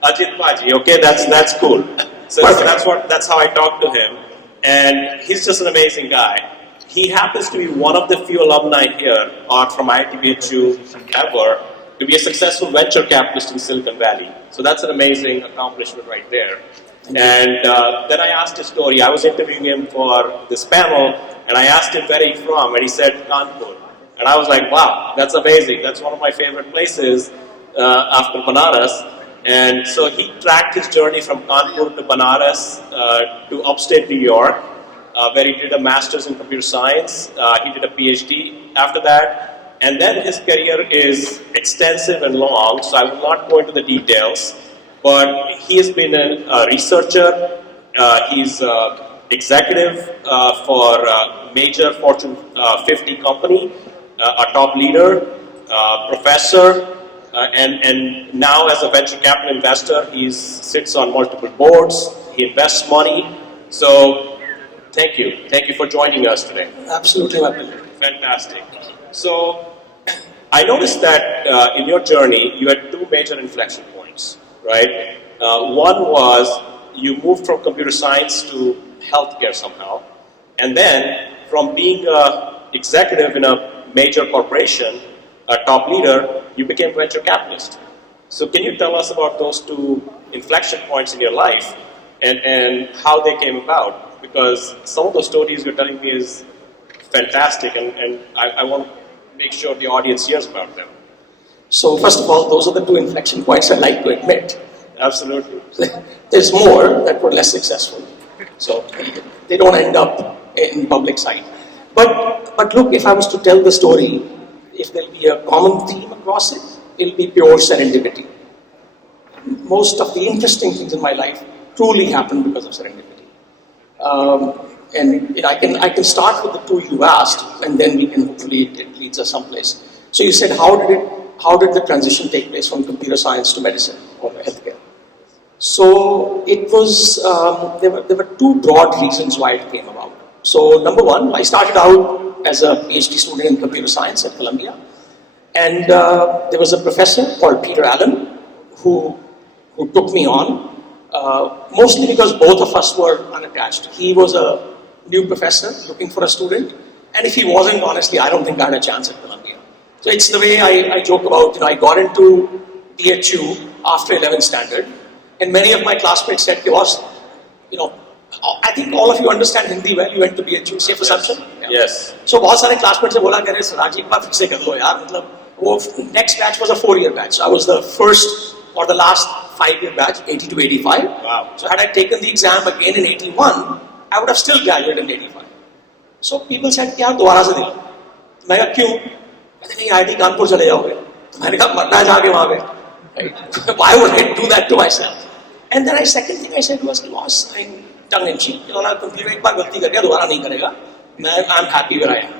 Ajit Baji, okay, that's cool. So that's how I talk to him, and he's just an amazing guy. He happens to be one of the few alumni here from IIT BHU ever to be a successful venture capitalist in Silicon Valley. So that's an amazing accomplishment right there. And then I asked his story. I was interviewing him for this panel, and I asked him where he's from, and he said Kanpur. And I was like, wow, that's amazing. That's one of my favorite places after Banaras. And so he tracked his journey from Kanpur to Banaras to upstate New York, where he did a master's in computer science. He did a PhD after that. And then his career is extensive and long, so I will not go into the details. but he has been a researcher. He's executive for a major Fortune 50 company, a top leader, professor, and now as a venture capital investor, he sits on multiple boards. He invests money. So, thank you for joining us today. Absolutely, my pleasure. Fantastic. So, I noticed that in your journey, you had two major inflection points, right? One was you moved from computer science to healthcare somehow, and then from being an executive in a major corporation, a top leader, you became venture capitalist. So can you tell us about those two inflection points in your life and how they came about? Because some of the stories you're telling me is fantastic, and I want to make sure the audience hears about them. So first of all, those are the two inflection points I like to admit. Absolutely. There's more that were less successful. So they don't end up in public sight. But look, if I was to tell the story, if there'll be a common theme across it, it'll be pure serendipity. Most of the interesting things in my life truly happened because of serendipity. And I can start with the two you asked, and then we can hopefully it leads us someplace. So you said, how did the transition take place from computer science to medicine or healthcare? So it was there were two broad reasons why it came about. So number one, I started out as a PhD student in computer science at Columbia, and there was a professor called Peter Allen who took me on, mostly because both of us were unattached. He was a new professor looking for a student, and if he wasn't, honestly, I don't think I had a chance at Columbia. So it's the way I joke about, I got into DHU after 11th standard, and many of my classmates said, I think all of you understand Hindi well, you went to BHU, safe assumption? Yeah. Yes. So बहुत सारे classmates से बोला कह रहे सराज एक बार फिर से कर लो यार, मतलब वो next batch was a 4-year batch. So I was the first or the last 5-year batch, 80 to 85. Wow. So had I taken the exam again in 81, I would have still graduated in 85. So people said यार दोबारा से दे लो. मैं कहा क्यों? कहते नहीं IIT Kanpur चले जाओगे. तो मैंने कहा मरना है जाके वहाँ पे. Why would I do that to myself? And then second thing I said was I'm tongue in cheek. Computer एक बार गलती कर दिया दोबारा नहीं करेगा. I'm happy where I am.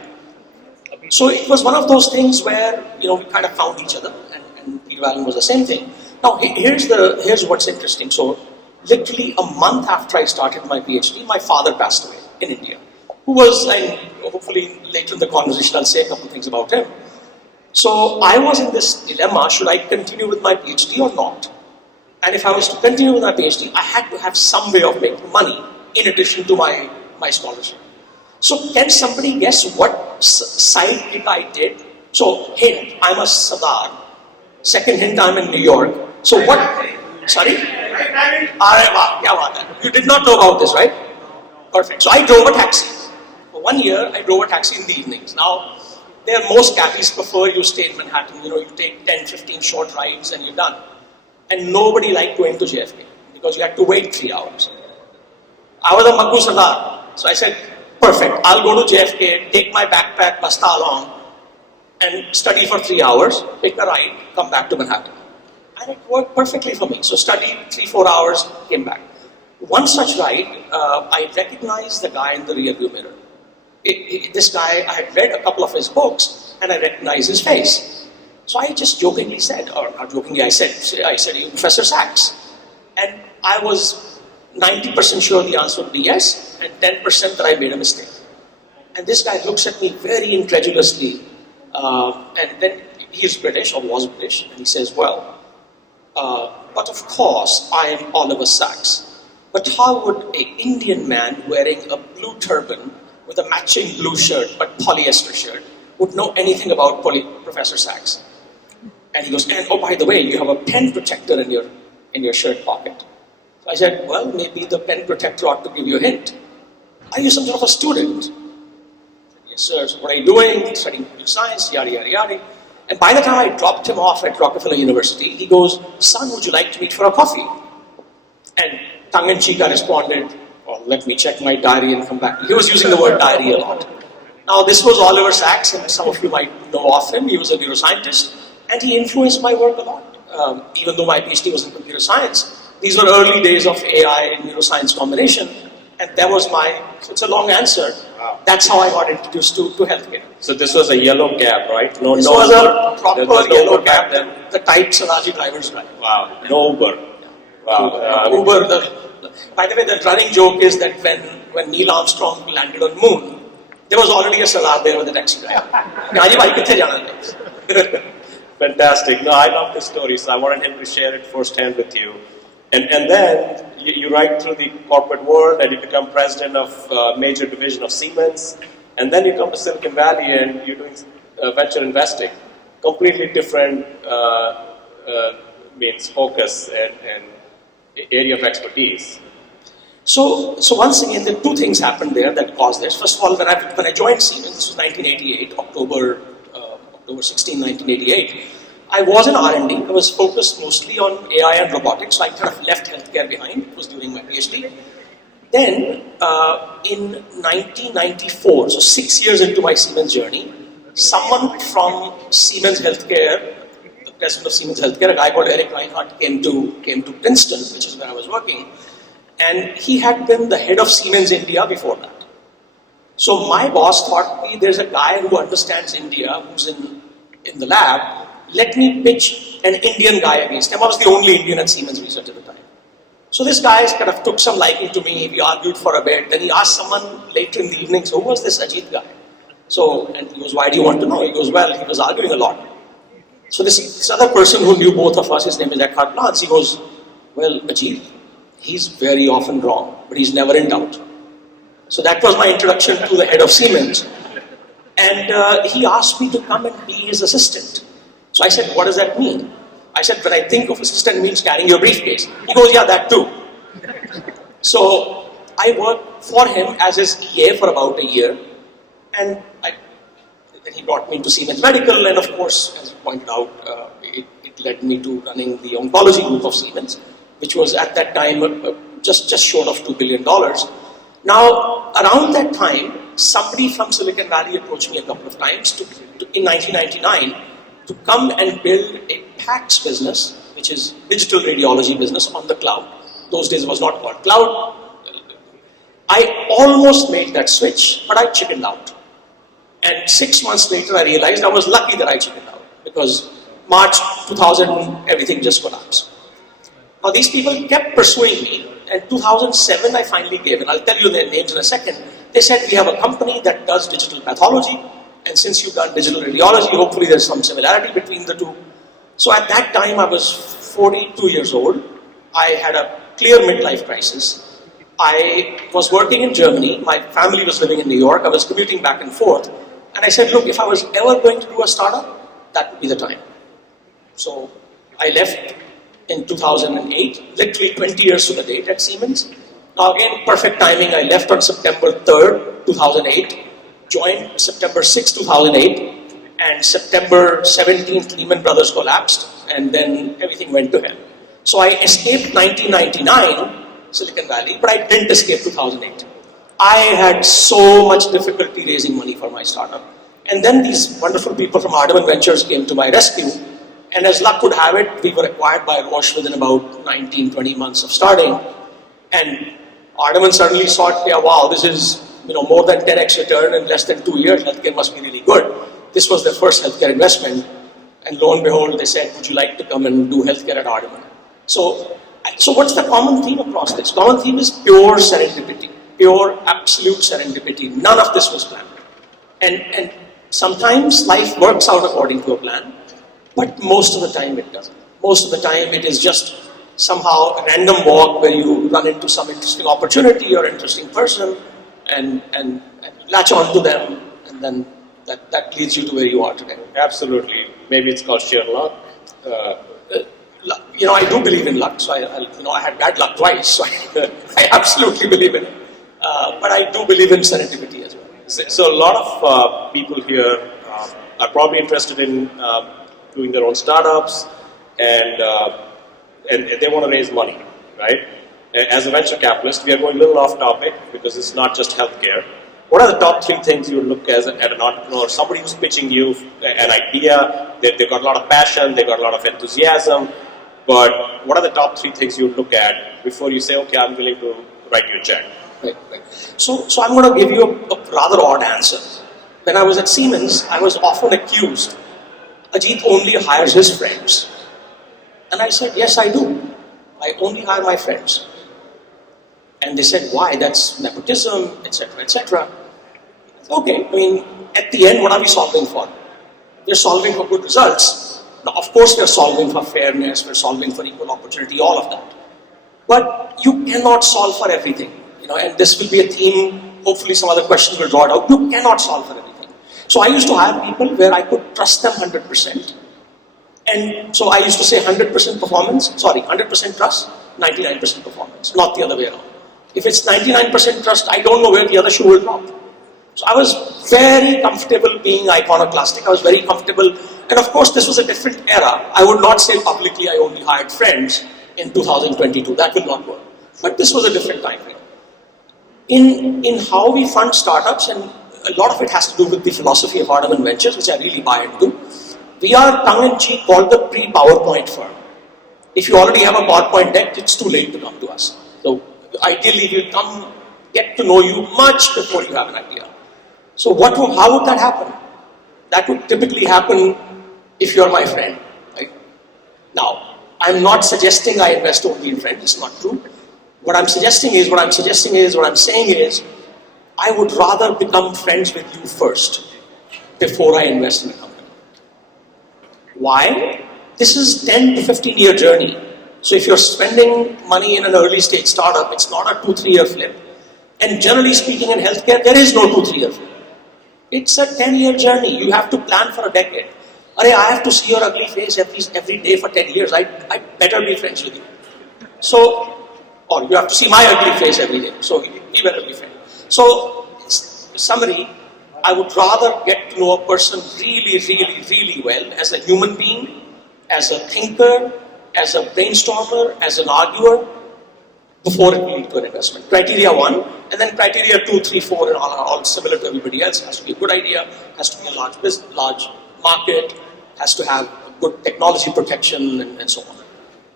So it was one of those things where we kind of found each other, and Peter Allen was the same thing. Now here's what's interesting. So literally a month after I started my PhD, my father passed away in India. Who was, and hopefully later in the conversation I'll say a couple of things about him. So I was in this dilemma: should I continue with my PhD or not? And if I was to continue with my PhD, I had to have some way of making money in addition to my scholarship. So can somebody guess what side gig I did? So hint, I'm a Sardar. Second hint, I'm in New York. So what? Sorry? You did not know about this, right? Perfect. So I drove a taxi. For 1 year, I drove a taxi in the evenings. Now, most cabbies prefer you stay in Manhattan. You take 10, 15 short rides and you're done. And nobody liked going to JFK because you had to wait 3 hours. I was a Maggu Sardar. So I said, perfect, I'll go to JFK, take my backpack, basta along, and study for 3 hours, take a ride, come back to Manhattan. And it worked perfectly for me. So studied 3-4 hours, came back. One such ride, I recognized the guy in the rearview mirror. This guy, I had read a couple of his books, and I recognized his face. So I just jokingly said, or not jokingly, I said, you Professor Sachs. And I was 90% sure the answer would be yes, and 10% that I made a mistake. And this guy looks at me very incredulously, and then he's British, or was British, and he says, but of course I am Oliver Sacks. But how would an Indian man wearing a blue turban with a matching blue shirt, but polyester shirt, would know anything about Professor Sacks? And he goes, and oh, by the way, you have a pen protector in your shirt pocket. So I said, well, maybe the pen protector ought to give you a hint. Are you some sort of a student? Said, yes, sir. So what are you doing? Studying computer science, yada, yada, yada. And by the time I dropped him off at Rockefeller University, he goes, son, would you like to meet for a coffee? And tongue-in-cheek, I responded, well, let me check my diary and come back. He was using the word diary a lot. Now, this was Oliver Sacks, and some of you might know of him. He was a neuroscientist, and he influenced my work a lot. even though my PhD was in computer science. These were early days of AI and neuroscience combination, and that was it's a long answer. Wow. That's how I got introduced to healthcare. So this was a yellow cab, right? This was a proper yellow cab, then. the type Saraji drivers drive. Wow, no Uber. Wow. Uber, by the way, the running joke is that when Neil Armstrong landed on moon, there was already a Salah there with a taxi driver. Fantastic. No, I love this story, so I wanted him to share it firsthand with you. And then you ride through the corporate world and you become president of a major division of Siemens. And then you come to Silicon Valley and you're doing venture investing. Completely different means focus and area of expertise. So once again, the two things happened there that caused this. First of all, when I joined Siemens, this was 1988, October 16, 1988. I was in R&D. I was focused mostly on AI and robotics. So I kind of left healthcare behind. It was during my PhD. Then, in 1994, so 6 years into my Siemens journey, someone from Siemens Healthcare, the president of Siemens Healthcare, a guy called Eric Reinhardt, came to Princeton, which is where I was working, and he had been the head of Siemens India before that. So my boss thought, hey, there's a guy who understands India, who's in the lab. Let me pitch an Indian guy against him. I was the only Indian at Siemens Research at the time. So this guy kind of took some liking to me. We argued for a bit. Then he asked someone later in the evening, so who was this Ajit guy? And he goes, why do you want to know? He goes, well, he was arguing a lot. So this other person who knew both of us, his name is Eckhard Platz, he goes, well, Ajit, he's very often wrong, but he's never in doubt. So that was my introduction to the head of Siemens. And he asked me to come and be his assistant. So I said, what does that mean? I said, when I think of assistant, it means carrying your briefcase. He goes, yeah, that too. So I worked for him as his EA for about a year. And then he brought me into Siemens Medical. And of course, as you pointed out, it led me to running the oncology group of Siemens, which was at that time just short of $2 billion. Now, around that time, somebody from Silicon Valley approached me a couple of times in 1999 to come and build a PACS business, which is digital radiology business on the cloud. Those days it was not called cloud. I almost made that switch, but I chickened out. And 6 months later, I realized I was lucky that I chickened out because March 2000, everything just collapsed. Now these people kept pursuing me, and 2007 I finally gave in. I'll tell you their names in a second. They said, we have a company that does digital pathology, and since you've done digital radiology, hopefully there's some similarity between the two. So at that time I was 42 years old. I had a clear midlife crisis. I was working in Germany. My family was living in New York. I was commuting back and forth. And I said, look, if I was ever going to do a startup, that would be the time. So I left in 2008, literally 20 years to the date at Siemens. Now again, perfect timing. I left on September 3rd, 2008. Joined September 6, 2008, and September 17th, Lehman Brothers collapsed, and then everything went to hell. So I escaped 1999, Silicon Valley, but I didn't escape 2008. I had so much difficulty raising money for my startup. And then these wonderful people from Ardaman Ventures came to my rescue, and as luck would have it, we were acquired by Roche within about 19, 20 months of starting. And Ardaman suddenly thought, yeah, wow, this is more than 10x return in less than 2 years, healthcare must be really good. This was their first healthcare investment. And lo and behold, they said, would you like to come and do healthcare at Ardaman? So what's the common theme across this? Common theme is pure serendipity, pure absolute serendipity. None of this was planned. And sometimes life works out according to a plan, but most of the time it doesn't. Most of the time it is just somehow a random walk where you run into some interesting opportunity or interesting person, and latch on to them, and then that leads you to where you are today. Absolutely. Maybe it's called sheer luck. I do believe in luck. So I had bad luck twice. So I absolutely believe in it. But I do believe in serendipity as well. So a lot of people here are probably interested in doing their own startups, and they want to raise money, right? As a venture capitalist, we are going a little off topic because it's not just healthcare. what are the top 3 things you look at an entrepreneur, somebody who's pitching you an idea, they've got a lot of passion, they've got a lot of enthusiasm, but what are the top 3 things you look at before you say, okay, I'm willing to write you a check? Right. So I'm going to give you a rather odd answer. When I was at Siemens, I was often accused, Ajit only hires his friends. And I said, yes, I do. I only hire my friends. And they said, why? That's nepotism, etc., etc. Okay, I mean, at the end, what are we solving for? We're solving for good results. Now, of course, we're solving for fairness, we're solving for equal opportunity, all of that. But you cannot solve for everything. And this will be a theme, hopefully some other questions will draw it out. You cannot solve for everything. So I used to hire people where I could trust them 100%. And so I used to say 100% performance, 100% trust, 99% performance, not the other way around. If it's 99% trust, I don't know where the other shoe will drop. So I was very comfortable being iconoclastic. I was very comfortable. And of course, this was a different era. I would not say publicly I only hired friends in 2022. That will not work. But this was a different time frame. In how we fund startups, and a lot of it has to do with the philosophy of Ardham Ventures, which I really buy into. We are tongue-in-cheek called the pre-PowerPoint firm. If you already have a PowerPoint deck, it's too late to come to us. So ideally, we'll come get to know you much before you have an idea. So how would that happen? That would typically happen if you're my friend. Right? Now, I'm not suggesting I invest only in friends. It's not true. What I'm saying is, I would rather become friends with you first before I invest in a company. Why? This is 10 to 15 year journey. So if you're spending money in an early stage startup, it's not a 2-3 year flip. And generally speaking in healthcare, there is no 2-3 year flip. It's a 10-year journey. You have to plan for a decade. I have to see your ugly face every day for 10 years. I better be friends with you. So, or you have to see my ugly face every day. So we better be friends. So, summary, I would rather get to know a person really, really, really well as a human being, as a thinker, as a brainstormer, as an arguer, before it will lead to an investment. Criteria 1, and then criteria 2, 3, 4, and all similar to everybody else. Has to be a good idea, has to be a large business, large market, has to have good technology protection, and so on.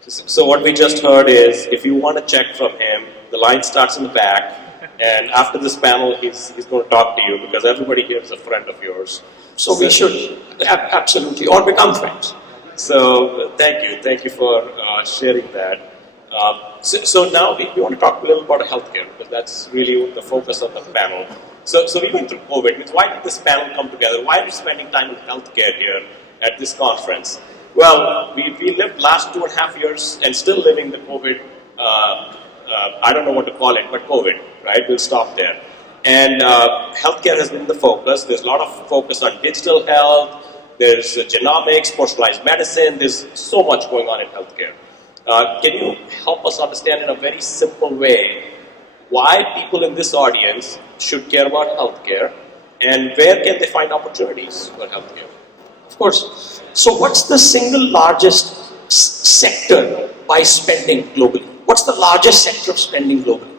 So what we just heard is, if you want a check from him, the line starts in the back, and after this panel, he's going to talk to you, because everybody here is a friend of yours. So we should, absolutely, or become friends. So thank you for sharing that. So now we want to talk a little about healthcare, because that's really the focus of the panel. So we went through COVID. Why did this panel come together? Why are we spending time in healthcare here at this conference? Well, we lived last 2.5 years and still living the COVID, I don't know what to call it, but COVID, right? We'll stop there. And healthcare has been the focus. There's a lot of focus on digital health. There's genomics, personalized medicine. There's so much going on in healthcare. Can you help us understand in a very simple way why people in this audience should care about healthcare, and where can they find opportunities for healthcare? Of course. So what's the single largest sector by spending globally? What's the largest sector of spending globally?